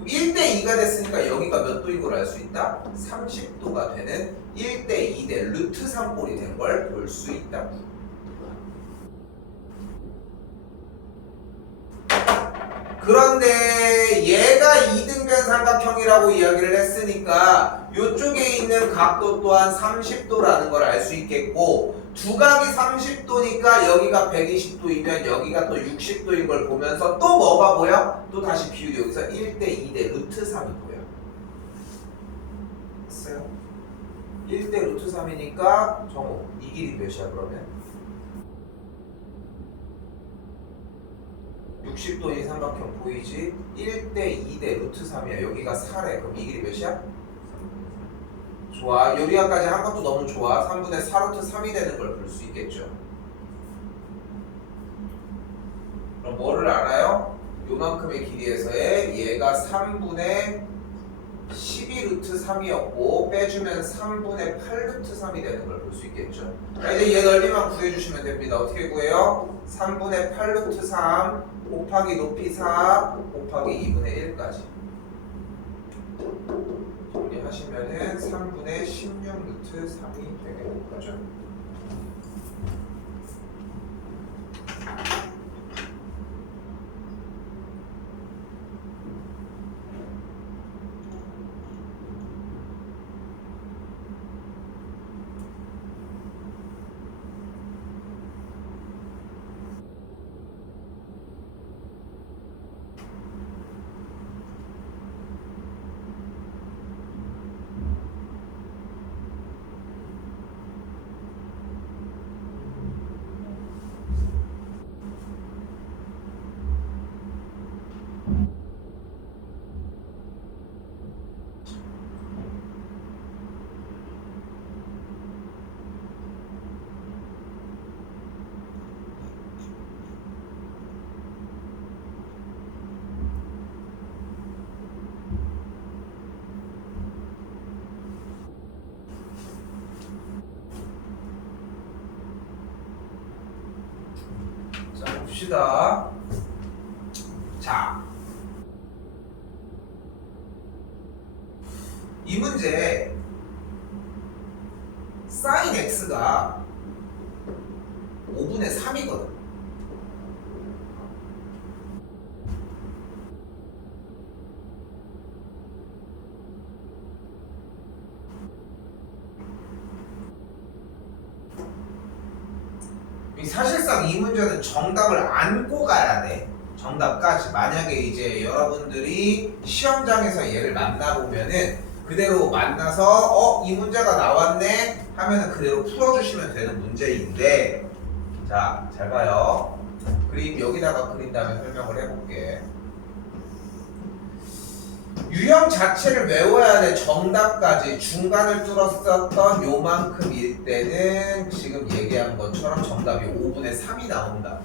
1대2가 됐으니까 여기가 몇 도인 걸 알 수 있다? 30도가 되는 1대2 대 루트 3꼴이 된 걸 볼 수 있다. 그런데 얘가 이등변 삼각형이라고 이야기를 했으니까 이쪽에 있는 각도 또한 30도라는 걸 알 수 있겠고, 두 각이 30도니까 여기가 120도이면 여기가 또 60도인 걸 보면서 또 뭐가 보여? 또 다시 비율이 여기서 1대2 대 루트 3이 보여. 됐어요? 1대 루트 3이니까 정호 이 길이 몇이야 그러면? 60도인 삼각형 보이지? 1대2 대 루트 3이야. 여기가 4래. 그럼 이 길이 몇이야? 좋아. 요리아까지 한 것도 너무 좋아. 3분의 4 루트 3이 되는 걸 볼 수 있겠죠. 그럼 뭐를 알아요? 요만큼의 길이에서의 얘가 3분의 12 루트 3이었고 빼주면 3분의 8 루트 3이 되는 걸 볼 수 있겠죠. 자, 이제 얘 넓이만 구해주시면 됩니다. 어떻게 구해요? 3분의 8 루트 3 곱하기 높이 4 곱하기 2분의 1까지 정리하시면은 3분의 16 루트 3이 되는 거죠. 자, 봅시다. 자, 이 문제 sin x가 5분의 3이거든. 사실상 이 문제는 정답을 안고 가야 돼. 정답까지. 만약에 이제 여러분들이 시험장에서 얘를 만나보면은 그대로 만나서 이 문제가 나왔네 하면은 그대로 풀어주시면 되는 문제인데, 자, 잘 봐요. 그림 여기다가 그린 다음에 설명을 해볼게. 유형 자체를 외워야 돼. 정답까지. 중간을 뚫었었던 요만큼일 때는 지금 얘기한 것처럼 정답이 5분의 3이 나온다.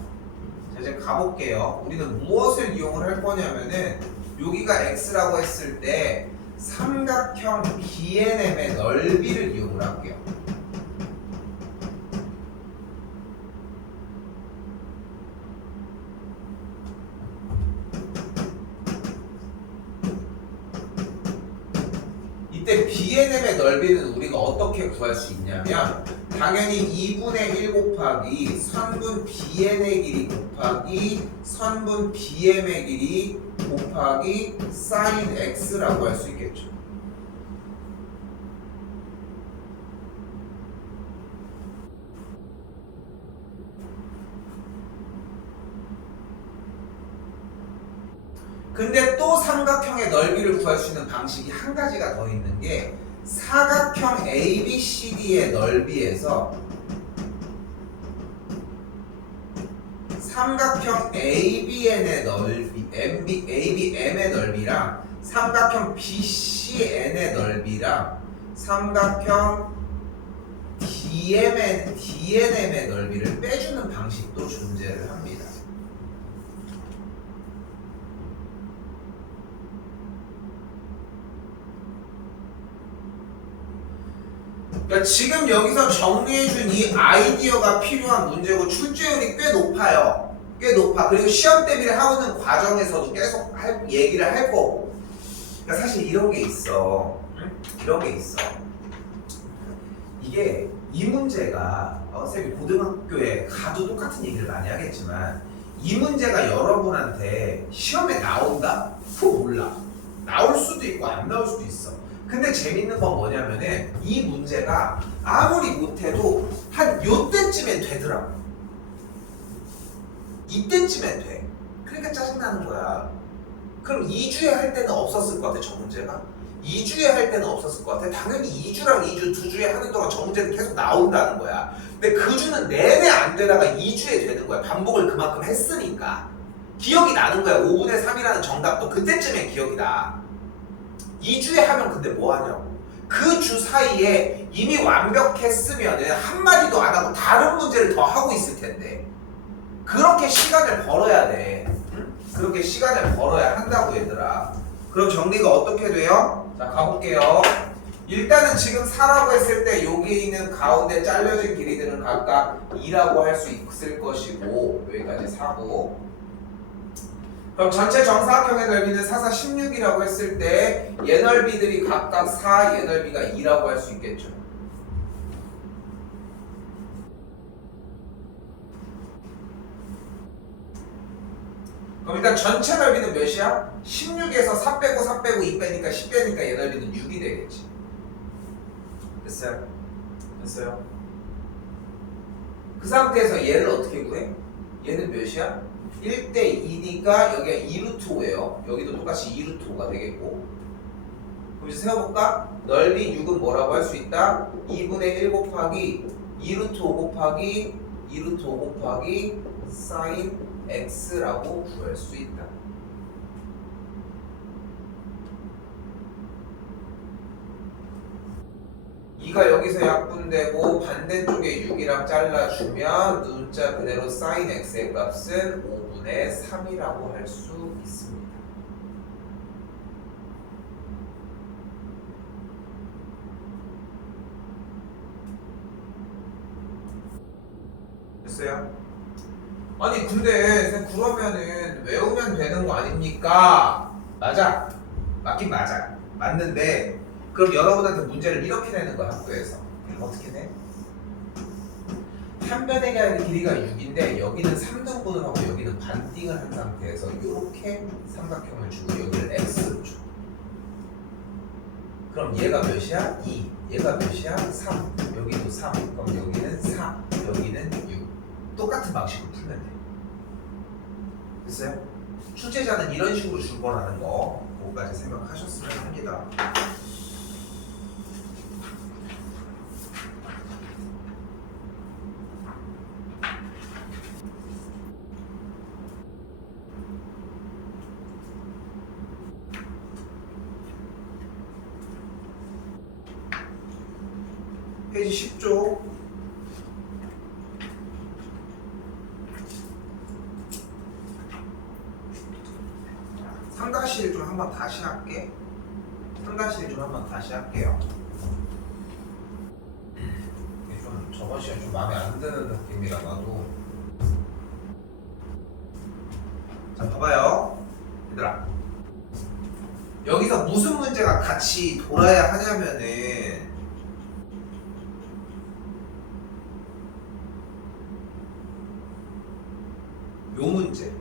자, 이제 가볼게요. 우리는 무엇을 이용을 할 거냐면은 여기가 x라고 했을 때 삼각형 BNM의 넓이를 이용을 할게요. 이때 BNM의 넓이는 우리가 어떻게 구할 수 있냐면, 당연히 2분의 1 곱하기 선분 BN의 길이 곱하기 선분 BM의 길이 곱하기 sin x라고 할 수 있겠죠. 근데 또 삼각형의 넓이를 구할 수 있는 방식이 한 가지가 더 있는 게, 사각형 ABCD의 넓이에서 삼각형 ABN의 넓이, ABM의 넓이랑 삼각형 BCN의 넓이랑 삼각형 DNM의 넓이를 빼주는 방식도 존재를 합니다. 그러니까 지금 여기서 정리해준 이 아이디어가 필요한 문제고 출제율이 꽤 높아요. 꽤 높아. 그리고 시험 대비를 하고 있는 과정에서도 계속 얘기를 할 거고. 그러니까 사실 이런 게 있어. 이런 게 있어. 이게 이 문제가 쌤이 고등학교에 가도 똑같은 얘기를 많이 하겠지만, 이 문제가 여러분한테 시험에 나온다? 그거 몰라. 나올 수도 있고 안 나올 수도 있어. 근데 재밌는 건 뭐냐면은 이 문제가 아무리 못해도 한 요때쯤엔 되더라고. 이때쯤엔 돼. 그러니까 짜증나는 거야. 그럼 2주에 할 때는 없었을 것 같아, 저 문제가? 2주에 할 때는 없었을 것 같아. 당연히 2주랑 2주, 2주에 하는 동안 저 문제는 계속 나온다는 거야. 근데 그 주는 내내 안 되다가 2주에 되는 거야. 반복을 그만큼 했으니까. 기억이 나는 거야. 5분의 3이라는 정답도 그때쯤에 기억이 나. 2주에 하면 근데 뭐 하냐고. 그 주 사이에 이미 완벽했으면은 한마디도 안 하고 다른 문제를 더 하고 있을 텐데. 그렇게 시간을 벌어야 돼. 응? 그렇게 시간을 벌어야 한다고, 얘들아. 그럼 정리가 어떻게 돼요? 자, 가볼게요. 일단은 지금 4라고 했을 때 여기 있는 가운데 잘려진 길이들은 각각 2라고 할 수 있을 것이고, 여기까지 4고. 그럼 전체 정사각형의 넓이는 4, 4, 16이라고 했을 때 얘 넓이들이 각각 4, 얘 넓이가 2라고 할 수 있겠죠. 그럼 일단 전체 넓이는 몇이야? 16에서 4 빼고 4 빼고 2 빼니까 10 빼니까 얘 넓이는 6이 되겠지. 됐어요? 됐어요? 그 상태에서 얘를 어떻게 구해? 얘는 몇이야? 1대 2니까 여기가 2루트 5예요. 여기도 똑같이 2루트 5가 되겠고. 그럼 이제 세워볼까? 넓이 6은 뭐라고 할 수 있다? 2분의 1 곱하기 2루트 5 곱하기 2루트 5 곱하기 sin x라고 구할 수 있다. 이가 여기서 약분되고 반대쪽에 6이랑 잘라주면 눈자 그대로 sin x의 값은 5분의 3이라고 할 수 있습니다. 됐어요? 아니 근데 그러면은 외우면 되는 거 아닙니까? 맞아. 맞긴 맞아. 맞는데 그럼 여러분한테 문제를 이렇게 내는 거야, 학교에서. 어떻게 내? 한 변의 길이가 6인데 여기는 3등분을 하고 여기는 반띵을 한 상태에서 이렇게 삼각형을 주고 여기를 x로 줘. 그럼 얘가 몇이야? 2. 얘가 몇이야? 3. 여기도 3. 그럼 여기는 4. 여기는 6. 똑같은 방식으로 풀면 돼. 됐어요? 출제자는 이런 식으로 줄 거라는 거 그거까지 생각하셨으면 합니다. 페이지 10쪽 상다시를 좀 한번 다시 할게. 상다시를 좀 한번 다시 할게요. 이게 좀 저번 시간 좀 마음에 안 드는 느낌이라 나도. 자 봐봐요 얘들아, 여기서 무슨 문제가 같이 돌아야 하냐면은 요 문제.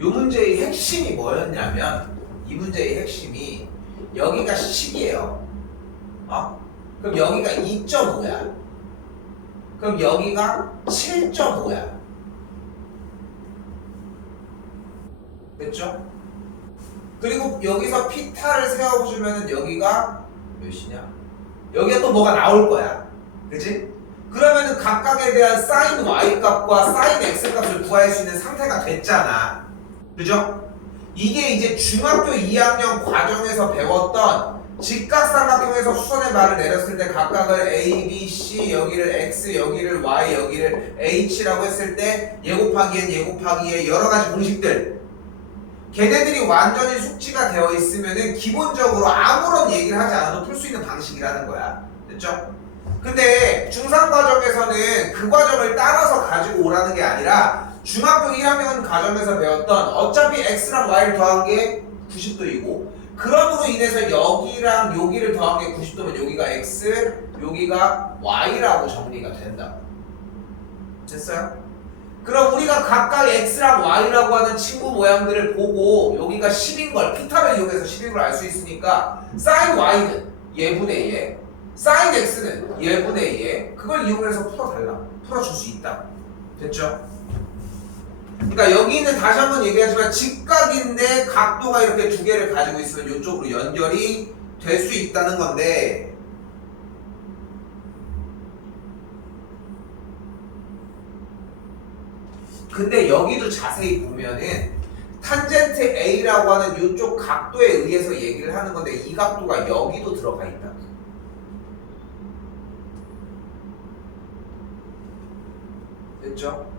요 문제의 핵심이 뭐였냐면 이 문제의 핵심이 여기가 10이에요. 그럼 여기가 2.5야. 그럼 여기가 7.5야. 됐죠? 그리고 여기서 피타를 세워주면 여기가 몇이냐? 여기가 또 뭐가 나올 거야. 그치? 그러면은 각각에 대한 sin y 값과 sin x 값을 구할 수 있는 상태가 됐잖아. 그죠? 이게 이제 중학교 2학년 과정에서 배웠던 직각삼각형에서 수선의 bar을 내렸을 때 각각을 a, b, c, 여기를 x, 여기를 y, 여기를 h라고 했을 때 얘 곱하기 n, 얘 곱하기 에 여러 가지 공식들, 걔네들이 완전히 숙지가 되어 있으면은 기본적으로 아무런 얘기를 하지 않아도 풀 수 있는 방식이라는 거야. 됐죠? 근데 중3 과정에서는 그 과정을 따라서 가지고 오라는 게 아니라 중학교 1학년 과정에서 배웠던 어차피 x랑 y를 더한 게 90도이고 그럼으로 인해서 여기랑 여기를 더한 게 90도면 여기가 x, 여기가 y라고 정리가 된다. 됐어요? 그럼 우리가 각각 x랑 y라고 하는 친구 모양들을 보고 여기가 10인 걸 피타를 이용해서 10인 걸 알 수 있으니까 sin y는 얘분의 얘, sin x는 얘분의 얘, 그걸 이용해서 풀어줄 수 있다. 됐죠? 그러니까 여기는 다시 한번 얘기하지만 직각인데 각도가 이렇게 두 개를 가지고 있으면 이쪽으로 연결이 될 수 있다는 건데, 근데 여기도 자세히 보면은 탄젠트 A라고 하는 이쪽 각도에 의해서 얘기를 하는 건데 이 각도가 여기도 들어가 있다. 됐죠?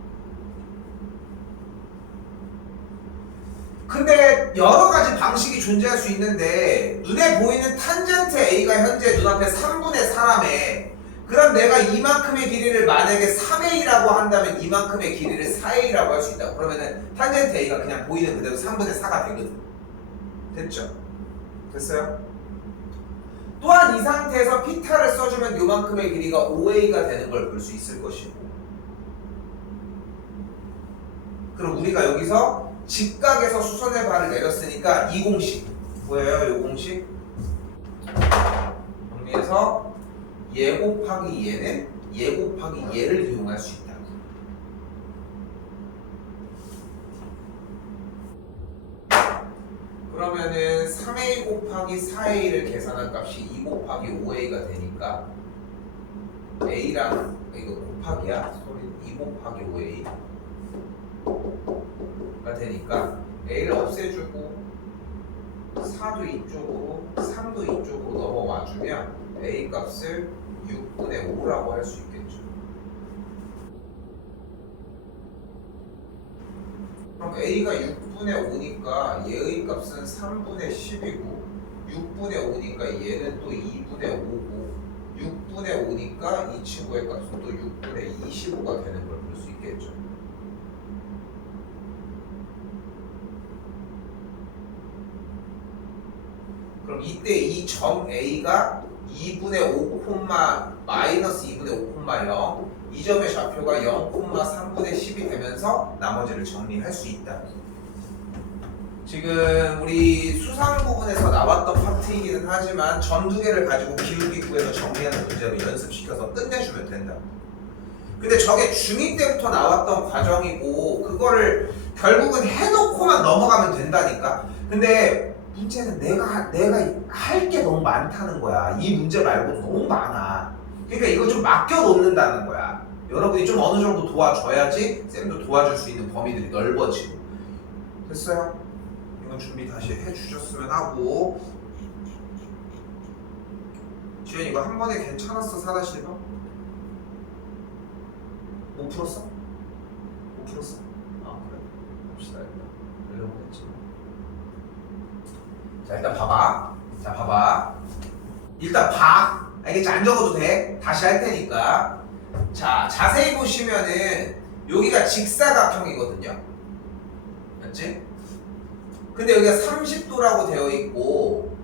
근데 여러 가지 방식이 존재할 수 있는데 눈에 보이는 탄젠트 A가 현재 눈앞에 3분의 4라며, 그럼 내가 이만큼의 길이를 만약에 3A라고 한다면 이만큼의 길이를 4A라고 할 수 있다. 그러면은 탄젠트 A가 그냥 보이는 그대로 3분의 4가 되거든. 됐죠? 됐어요? 또한 이 상태에서 피타를 써주면 요만큼의 길이가 5A가 되는 걸 볼 수 있을 것이고, 그럼 우리가 여기서 직각에서 수선의 bar을 내렸으니까 이 공식 보여요? 이 공식 정리해서 얘 곱하기 얘는 얘 곱하기 얘를 이용할 수 있다. 그러면은 3a 곱하기 4a를 계산한 값이 2 곱하기 5a가 되니까 a랑 이거 곱하기야? 소리 2 곱하기 5a가 되니까 a를 없애주고 4도 이쪽으로 3도 이쪽으로 넘어와주면 a 값을 6분의 5라고 할 수 있겠죠. 그럼 a가 6분의 5니까 얘의 값은 3분의 10이고 6분의 5니까 얘는 또 2분의 5고 6분의 5니까 이 친구의 값은 또 6분의 25가 되는 걸 볼 수 있겠죠. 그럼 이때 이 점 A가 2분의 5, 마이너스 2분의 5,0 이 점의 좌표가 0,3분의 10이 되면서 나머지를 정리할 수 있다. 지금 우리 수상 부분에서 나왔던 파트이기는 하지만 점 두 개를 가지고 기울기 구해서 정리하는 문제로 연습시켜서 끝내주면 된다. 근데 저게 중2 때부터 나왔던 과정이고 그거를 결국은 해놓고만 넘어가면 된다니까. 근데 문제는 내가 할 게 너무 많다는 거야. 이 문제 말고도 너무 많아. 그러니까 이거 좀 맡겨놓는다는 거야. 여러분이 좀 어느 정도 도와줘야지 쌤도 도와줄 수 있는 범위들이 넓어지고. 됐어요? 이건 준비 다시 해주셨으면 하고. 지현 이거 한 번에 괜찮았어? 4-1번? 못 풀었어? 못 풀었어? 아 그래. 봅시다 일단. 하려고 했지. 자 일단 봐봐. 자 봐봐. 일단 봐. 알겠지? 안 적어도 돼. 다시 할 테니까. 자 자세히 보시면은 여기가 직사각형이거든요. 맞지? 근데 여기가 30도라고 되어 있고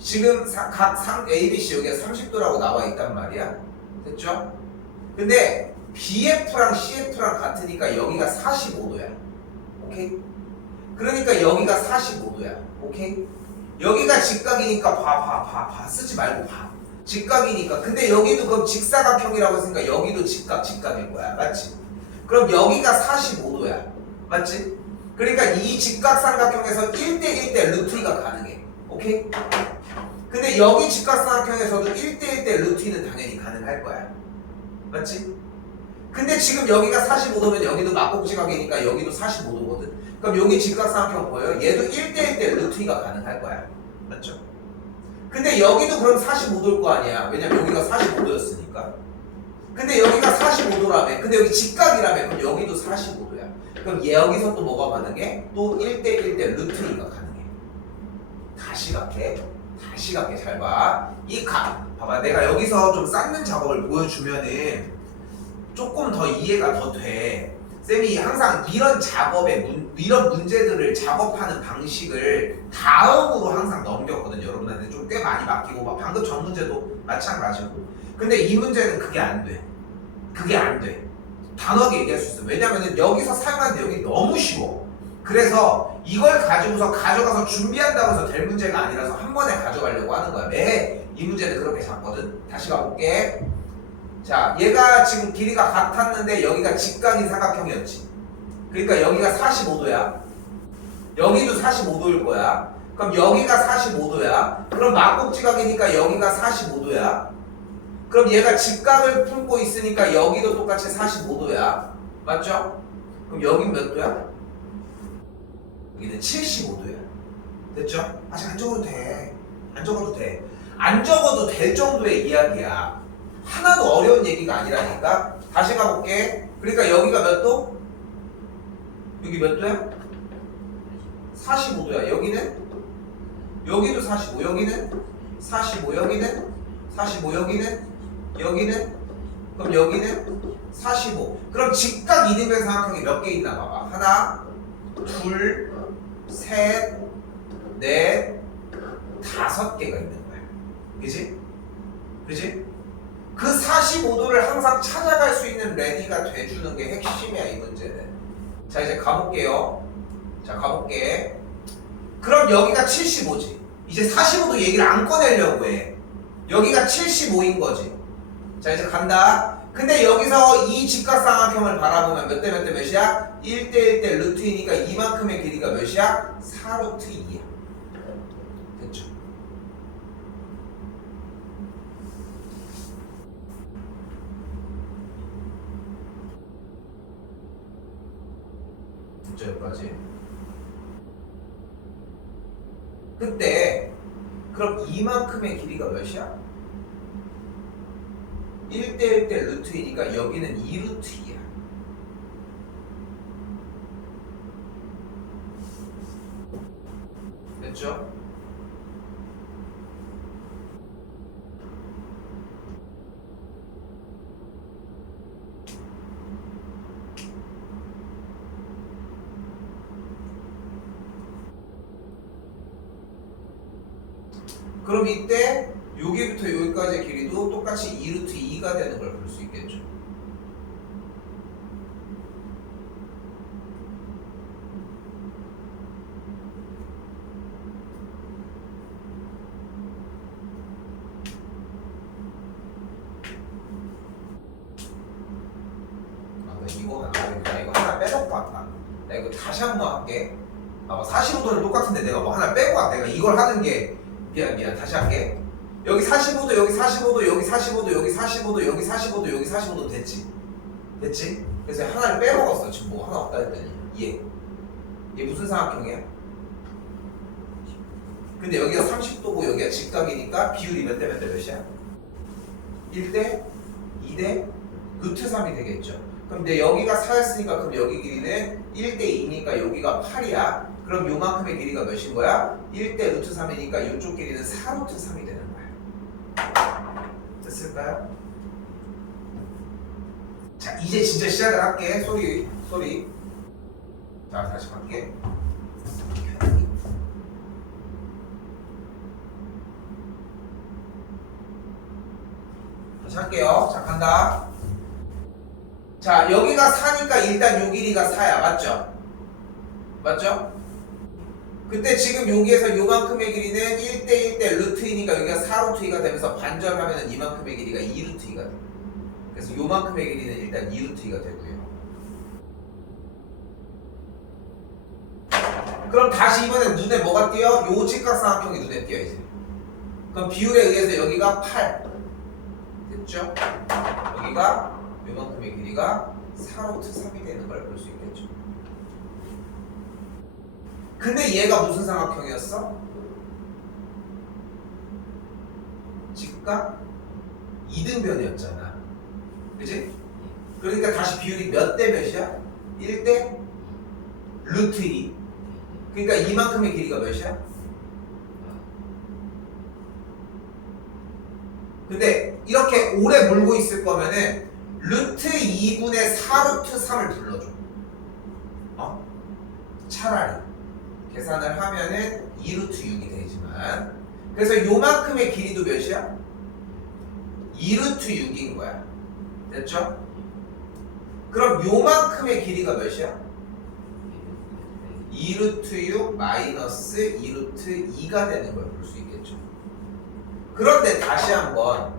지금 각 ABC 여기가 30도라고 나와 있단 말이야. 됐죠? 근데 BF랑 CF랑 같으니까 여기가 45도야. 오케이? 그러니까 여기가 45도야. 오케이? 여기가 직각이니까 봐. 쓰지 말고 봐. 직각이니까. 근데 여기도 그럼 직사각형이라고 했으니까 여기도 직각일 거야. 맞지? 그럼 여기가 45도야. 맞지? 그러니까 이 직각삼각형에서 1대1대 루트 2가 가능해. 오케이? 근데 여기 직각삼각형에서도 1대1대 루트 2는 당연히 가능할 거야. 맞지? 근데 지금 여기가 45도면 여기도 막곡지각이니까 여기도 45도거든. 그럼 여기 직각삼각형 보여요? 얘도 1대1대 루트 2가 가능할 거야. 맞죠? 근데 여기도 그럼 45도일 거 아니야. 왜냐면 여기가 45도였으니까. 근데 여기가 45도라며. 근데 여기 직각이라며. 그럼 여기도 45도야. 그럼 여기서 또 뭐가 가능해? 또 1대1대 루트 2가 가능해. 다시 갈게. 잘 봐. 봐봐. 내가 여기서 좀 쌓는 작업을 보여주면은 조금 더 이해가 더 돼. 쌤이 항상 이런 이런 문제들을 작업하는 방식을 다음으로 항상 넘겼거든요. 여러분한테 좀 꽤 많이 맡기고, 막 방금 전 문제도 마찬가지고. 근데 이 문제는 그게 안 돼. 단호하게 얘기할 수 있어. 왜냐면은 여기서 사용하는데 여기 너무 쉬워. 그래서 이걸 가지고서 가져가서 준비한다고 해서 될 문제가 아니라서 한 번에 가져가려고 하는 거야. 매 이 문제는 그렇게 잡거든. 다시 가볼게. 자, 얘가 지금 길이가 같았는데 여기가 직각인 삼각형이었지. 그러니까 여기가 45도야. 여기도 45도일 거야. 그럼 여기가 45도야. 그럼 막곡지각이니까 여기가 45도야. 그럼 얘가 직각을 품고 있으니까 여기도 똑같이 45도야. 맞죠? 그럼 여긴 몇 도야? 여기는 75도야. 됐죠? 아직 안 적어도 돼. 안 적어도 될 정도의 이야기야. 하나도 어려운 얘기가 아니라니까. 다시 가볼게. 그러니까 여기가 몇 도? 여기 몇 도야? 45도야. 여기도 45. 여기는 45. 여기는 45. 여기는 그럼 여기는 45. 그럼 직각 이등변 삼각형이 몇 개 있나 봐봐. 하나, 둘, 셋, 넷, 5개가 있는 거야. 그지? 그 45도를 항상 찾아갈 수 있는 레디가 돼주는 게 핵심이야, 이 문제는. 자, 이제 가볼게요. 그럼 여기가 75지. 이제 45도 얘기를 안 꺼내려고 해. 여기가 75인 거지. 자, 이제 간다. 근데 여기서 이 직각삼각형을 바라보면 몇 대 몇이야? 1대1대 루트 2니까 이만큼의 길이가 몇이야? 4루트 2야. 됐죠? 됐죠, 여기까지? 그때 그럼 이만큼의 길이가 몇이야? 1대1대 루트 2니까 여기는 2루트 2야. 됐죠? 그럼 이때 여기부터 여기까지의 길이도 똑같이 2루트 2가 되는 걸 볼 수 있겠죠. 이거 다시 한번 할게. 45도는 똑같은데 내가 뭐 하나 빼고 내가 이걸 하는 게 미안 다시 할게. 여기 45도 여기 45도 여기 45도 여기 45도 여기 45도 여기 45도 됐지? 그래서 하나를 빼먹었어. 지금 뭐 하나 없다 했더니 얘 무슨 삼각형이야? 근데 여기가 30도고 여기가 직각이니까 비율이 몇 대 몇이야? 1대 2대 루트 3이 되겠죠. 그럼 내 여기가 4였으니까 그럼 여기 길이는 1대 2니까 여기가 8이야. 그럼 요만큼의 길이가 몇인 거야? 1대 루트 3이니까 이쪽 길이는 4 루트 3이 되는 거야. 됐을까요? 자, 이제 진짜 시작을 할게. 소리. 자, 다시 갈게. 다시 할게요. 자, 간다. 자, 여기가 4니까 일단 요 길이가 4야. 맞죠? 그때 지금 여기에서 요만큼의 길이는 1대 1대 루트이니까 여기가 4 루트 2가 되면서 반절하면 이만큼의 길이가 2 루트 2가 돼. 그래서 요만큼의 길이는 일단 2 루트 2가 되고요. 그럼 다시 이번엔 눈에 뭐가 띄어? 요 직각삼각형이 눈에 띄어 이제. 그럼 비율에 의해서 여기가 8 됐죠? 여기가 요만큼의 길이가 4 루트 3이 되는 걸 볼 수 있겠죠. 근데 얘가 무슨 삼각형이었어? 직각 2등변이었잖아. 그지? 그러니까 다시 비율이 몇 대 몇이야? 1대 루트 2. 그러니까 이만큼의 길이가 몇이야? 근데 이렇게 오래 물고 있을 거면은 루트 2분의 4 루트 3을 불러줘. 차라리 계산을 하면은 2 루트 6이 되지만 그래서 요만큼의 길이도 몇이야? 2 루트 6인 거야. 됐죠? 그럼 요만큼의 길이가 몇이야? 2 루트 6 마이너스 2 루트 2가 되는 걸 볼 수 있겠죠. 그런데 다시 한번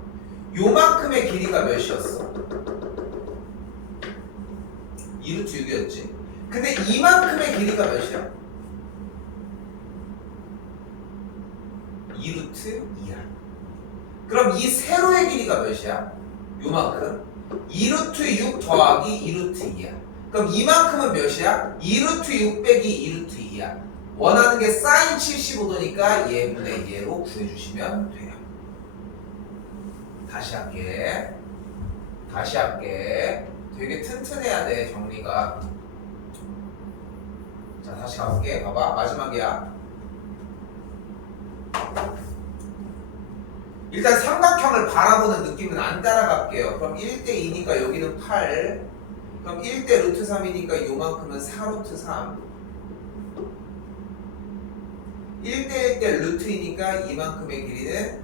요만큼의 길이가 몇이었어? 2 루트 6이었지. 근데 이만큼의 길이가 몇이야? 2 루트 2야. 그럼 이 세로의 길이가 몇이야? 요만큼 2 루트 6 더하기 2 루트 2야. 그럼 이만큼은 몇이야? 2 루트 6 빼기 2 루트 2야. 원하는 게 사인 75도니까 얘분의 얘로 구해주시면 돼요. 다시 할게. 되게 튼튼해야 돼, 정리가. 자, 다시 가볼게. 봐봐, 마지막이야. 일단 삼각형을 바라보는 느낌은 안 따라갈게요. 그럼 1대 2니까 여기는 8. 그럼 1대 루트 3이니까 요만큼은 4 루트 3. 1대 1대 루트이니까 이만큼의 길이는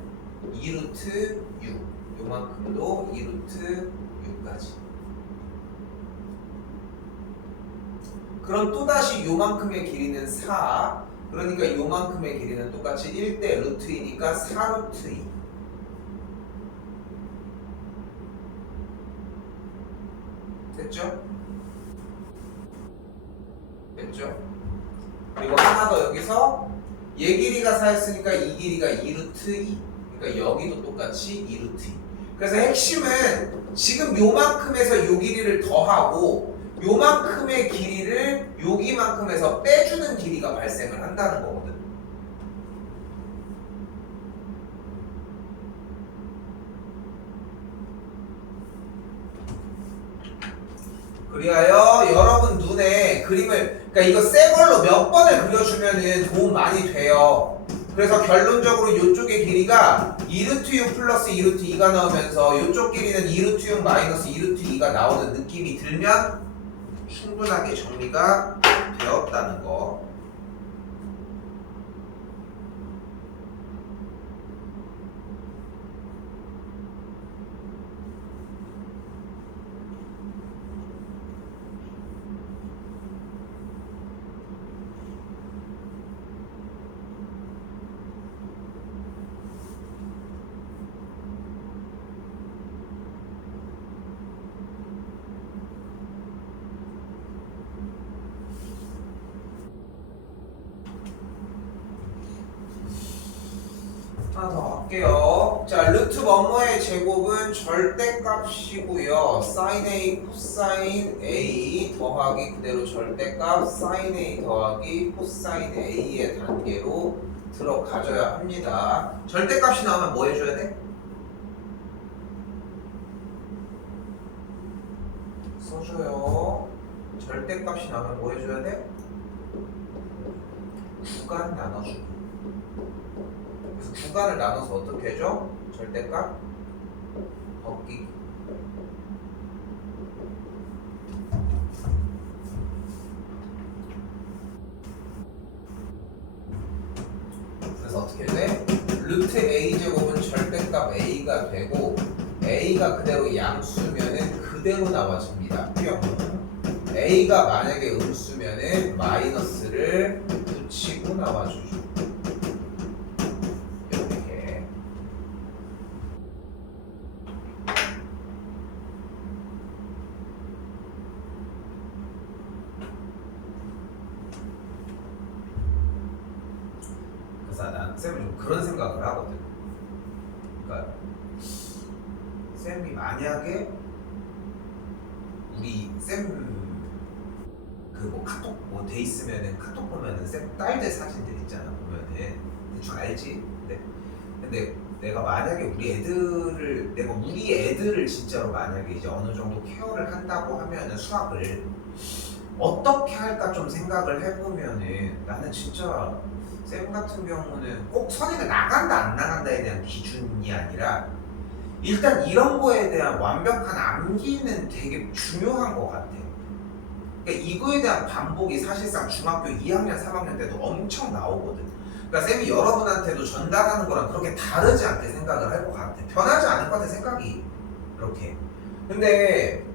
2 루트 6. 요만큼도 2 루트 6까지. 그럼 또다시 요만큼의 길이는 4. 그러니까 요만큼의 길이는 똑같이 1대 루트이니까 4 루트 2. 됐죠? 그리고 하나 더 여기서 얘 길이가 4였으니까 이 길이가 2 루트 2. 그러니까 여기도 똑같이 2 루트 2. 그래서 핵심은 지금 요만큼에서 요 길이를 더하고 요만큼의 길이를 여기만큼에서 빼주는 길이가 발생을 한다는 거거든. 그리하여 여러분 눈에 그림을, 그러니까 이거 새 걸로 몇 번을 그려주면은 도움 많이 돼요. 그래서 결론적으로 이쪽의 길이가 2루트 6 플러스 2루트 2가 나오면서 이쪽 길이는 2루트 6 마이너스 2루트 2가 나오는 느낌이 들면 충분하게 정리가 되었다는 거. 할게요. 자, 루트 뭐뭐의 제곱은 절대값이고요. sin A 코사인 A 더하기 그대로 절대값 sin A 더하기 코사인 A의 단계로 들어가줘야 합니다. 절대값이 나오면 뭐 해줘야 돼? 써줘요. 절대값이 나오면 뭐 해줘야 돼? 구간 나눠주기. 그래서 구간을 나눠서 어떻게 해줘? 절대값 벗기기. 그래서 어떻게 돼? 루트 A 제곱은 절대값 A가 되고 A가 그대로 양수면은 그대로 나와집니다. 뿅. A가 만약에 음수면은 마이너스를 붙이고 나와주죠. 이렇게. 그래서 난 쌤은 좀 그런 생각을 하거든. 그러니까 쌤이 만약에 우리 쌤 그 뭐 카톡 뭐 돼 있으면은 카톡 보면은 쌤 딸들 사진들 있잖아. 보면은 대충 알지? 근데 내가 만약에 내가 우리 애들을 진짜로 만약에 이제 어느 정도 케어를 한다고 하면은 수학을 어떻게 할까 좀 생각을 해보면은 나는 진짜 쌤 같은 경우는 꼭 선행을 나간다 안 나간다에 대한 기준이 아니라 일단 이런 거에 대한 완벽한 암기는 되게 중요한 것 같아. 그러니까 이거에 대한 반복이 사실상 중학교 2학년, 3학년 때도 엄청 나오거든. 그러니까 쌤이 여러분한테도 전달하는 거랑 그렇게 다르지 않게 생각을 할 것 같아. 변하지 않을 것 같아, 생각이. 그렇게. 근데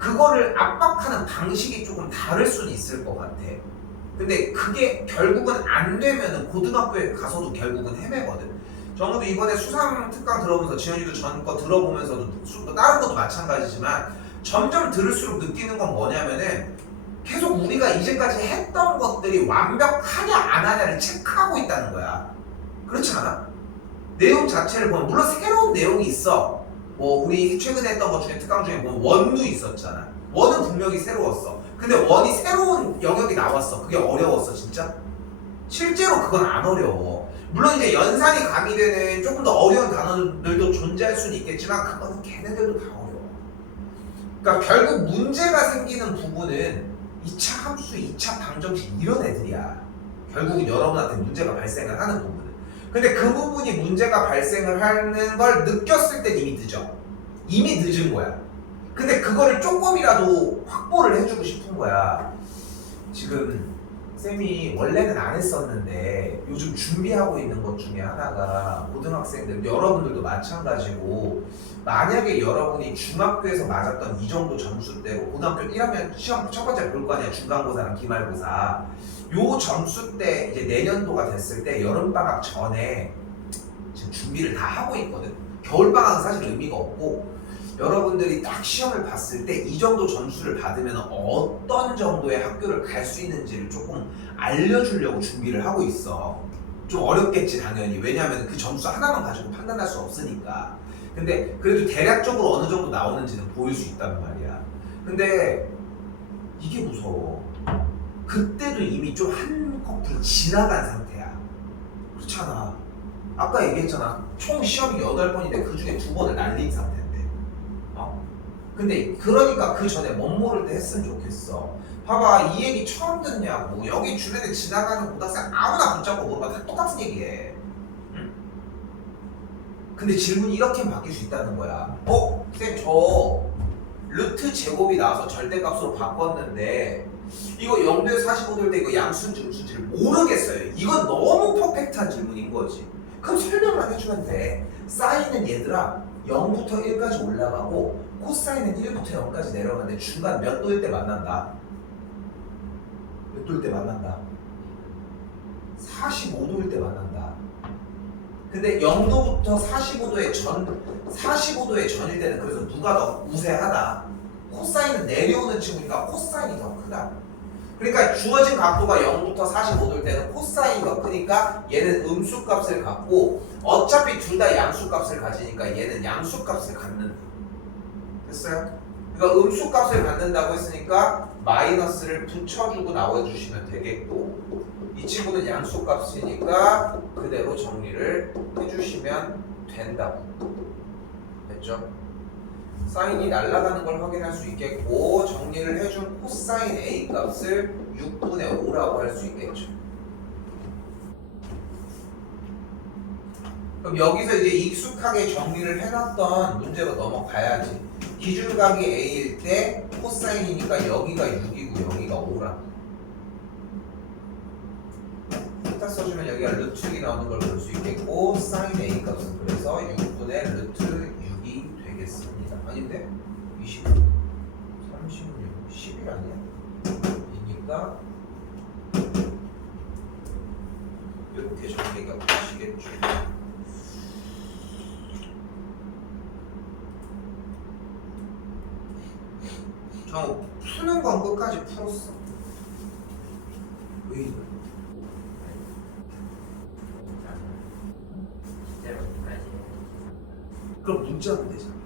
그거를 압박하는 방식이 조금 다를 수는 있을 것 같아. 근데 그게 결국은 안 되면은 고등학교에 가서도 결국은 헤매거든. 정우도 이번에 수상 특강 들어보면서 지현이도 전 거 들어보면서도 다른 것도 마찬가지지만 점점 들을수록 느끼는 건 뭐냐면은 계속 우리가 이제까지 했던 것들이 완벽하냐 안 하냐를 체크하고 있다는 거야. 그렇지 않아? 내용 자체를 보면 물론 새로운 내용이 있어. 뭐 우리 최근에 했던 것 중에 특강 중에 뭐 원도 있었잖아. 원은 분명히 새로웠어. 근데 원이 새로운 영역이 나왔어. 그게 어려웠어 진짜? 실제로 그건 안 어려워. 물론 이제 연산이 가미되는 조금 더 어려운 단어들도 존재할 수는 있겠지만 그거는 걔네들도 다 어려워. 그러니까 결국 문제가 생기는 부분은 2차 함수, 2차 방정식 이런 애들이야. 결국은 여러분한테 문제가 발생을 하는 부분은. 근데 그 부분이 문제가 발생을 하는 걸 느꼈을 때 이미 늦어. 이미 늦은 거야. 근데 그거를 조금이라도 확보를 해주고 싶은 거야. 지금 쌤이 원래는 안 했었는데 요즘 준비하고 있는 것 중에 하나가 고등학생들, 여러분들도 마찬가지고 만약에 여러분이 중학교에서 맞았던 이 정도 점수대로 고등학교 1학년 시험 첫 번째 볼 거 아니야. 중간고사랑 기말고사 요 점수 때 이제 내년도가 됐을 때 여름방학 전에 지금 준비를 다 하고 있거든. 겨울방학은 사실 의미가 없고 여러분들이 딱 시험을 봤을 때 이 정도 점수를 받으면 어떤 정도의 학교를 갈 수 있는지를 조금 알려주려고 준비를 하고 있어. 좀 어렵겠지 당연히. 왜냐하면 그 점수 하나만 가지고 판단할 수 없으니까. 근데 그래도 대략적으로 어느 정도 나오는지는 보일 수 있단 말이야. 근데 이게 무서워. 그때도 이미 좀 한 커플 지나간 상태야. 그렇잖아. 아까 얘기했잖아. 총 시험이 8번인데 그 중에 2번을 날린 상태인데. 근데 그러니까 그 전에 멋 모를 때 했으면 좋겠어. 봐봐, 이 얘기 처음 듣냐고. 여기 주변에 지나가는 고등학생 아무나 붙잡고 물어봐. 다 똑같은 얘기해. 응? 근데 질문이 이렇게 바뀔 수 있다는 거야. 쌤, 저 루트 제곱이 나와서 절대값으로 바꿨는데 이거 0도에 45도일 때 이거 양수인지 음수인지를 모르겠어요. 이건 너무 퍼펙트한 질문인 거지. 그럼 설명만 해주면 돼. 사인은 얘들아 0부터 1까지 올라가고 코사인은 1부터 0까지 내려가는데 중간 몇 도일 때 만난다? 몇 도일 때 만난다? 45도일 때 만난다. 근데 0도부터 45도의 전일 때는 그래서 누가 더 우세하다? 코사인은 내려오는 친구니까 코사인이 더 크다. 그러니까 주어진 각도가 0부터 45 될 때는 코사인이 크니까 얘는 음수값을 갖고 어차피 둘 다 양수값을 가지니까 얘는 양수값을 갖는다. 됐어요? 그러니까 음수값을 갖는다고 했으니까 마이너스를 붙여주고 나와주시면 되겠고 이 친구는 양수값이니까 그대로 정리를 해주시면 된다고. 됐죠? 사인이 날아가는 걸 확인할 수 있겠고 정리를 해준 코사인 A 값을 6분의 5라고 할 수 있겠죠. 그럼 여기서 이제 익숙하게 정리를 해놨던 문제로 넘어가야지. 기준각이 A일 때 코사인이니까 여기가 6이고 여기가 5라. 딱 써주면 여기가 루트 6이 나오는 걸 볼 수 있겠고 사인 A 값은 그래서 6분의 루트 6이 되겠습니다. 아닌데? 20, 36, 11 아니야? 이니까 이렇게 정리가 되시겠죠. 저 푸는 건 끝까지 풀었어. 왜 이래? 그럼 문자는 되잖아.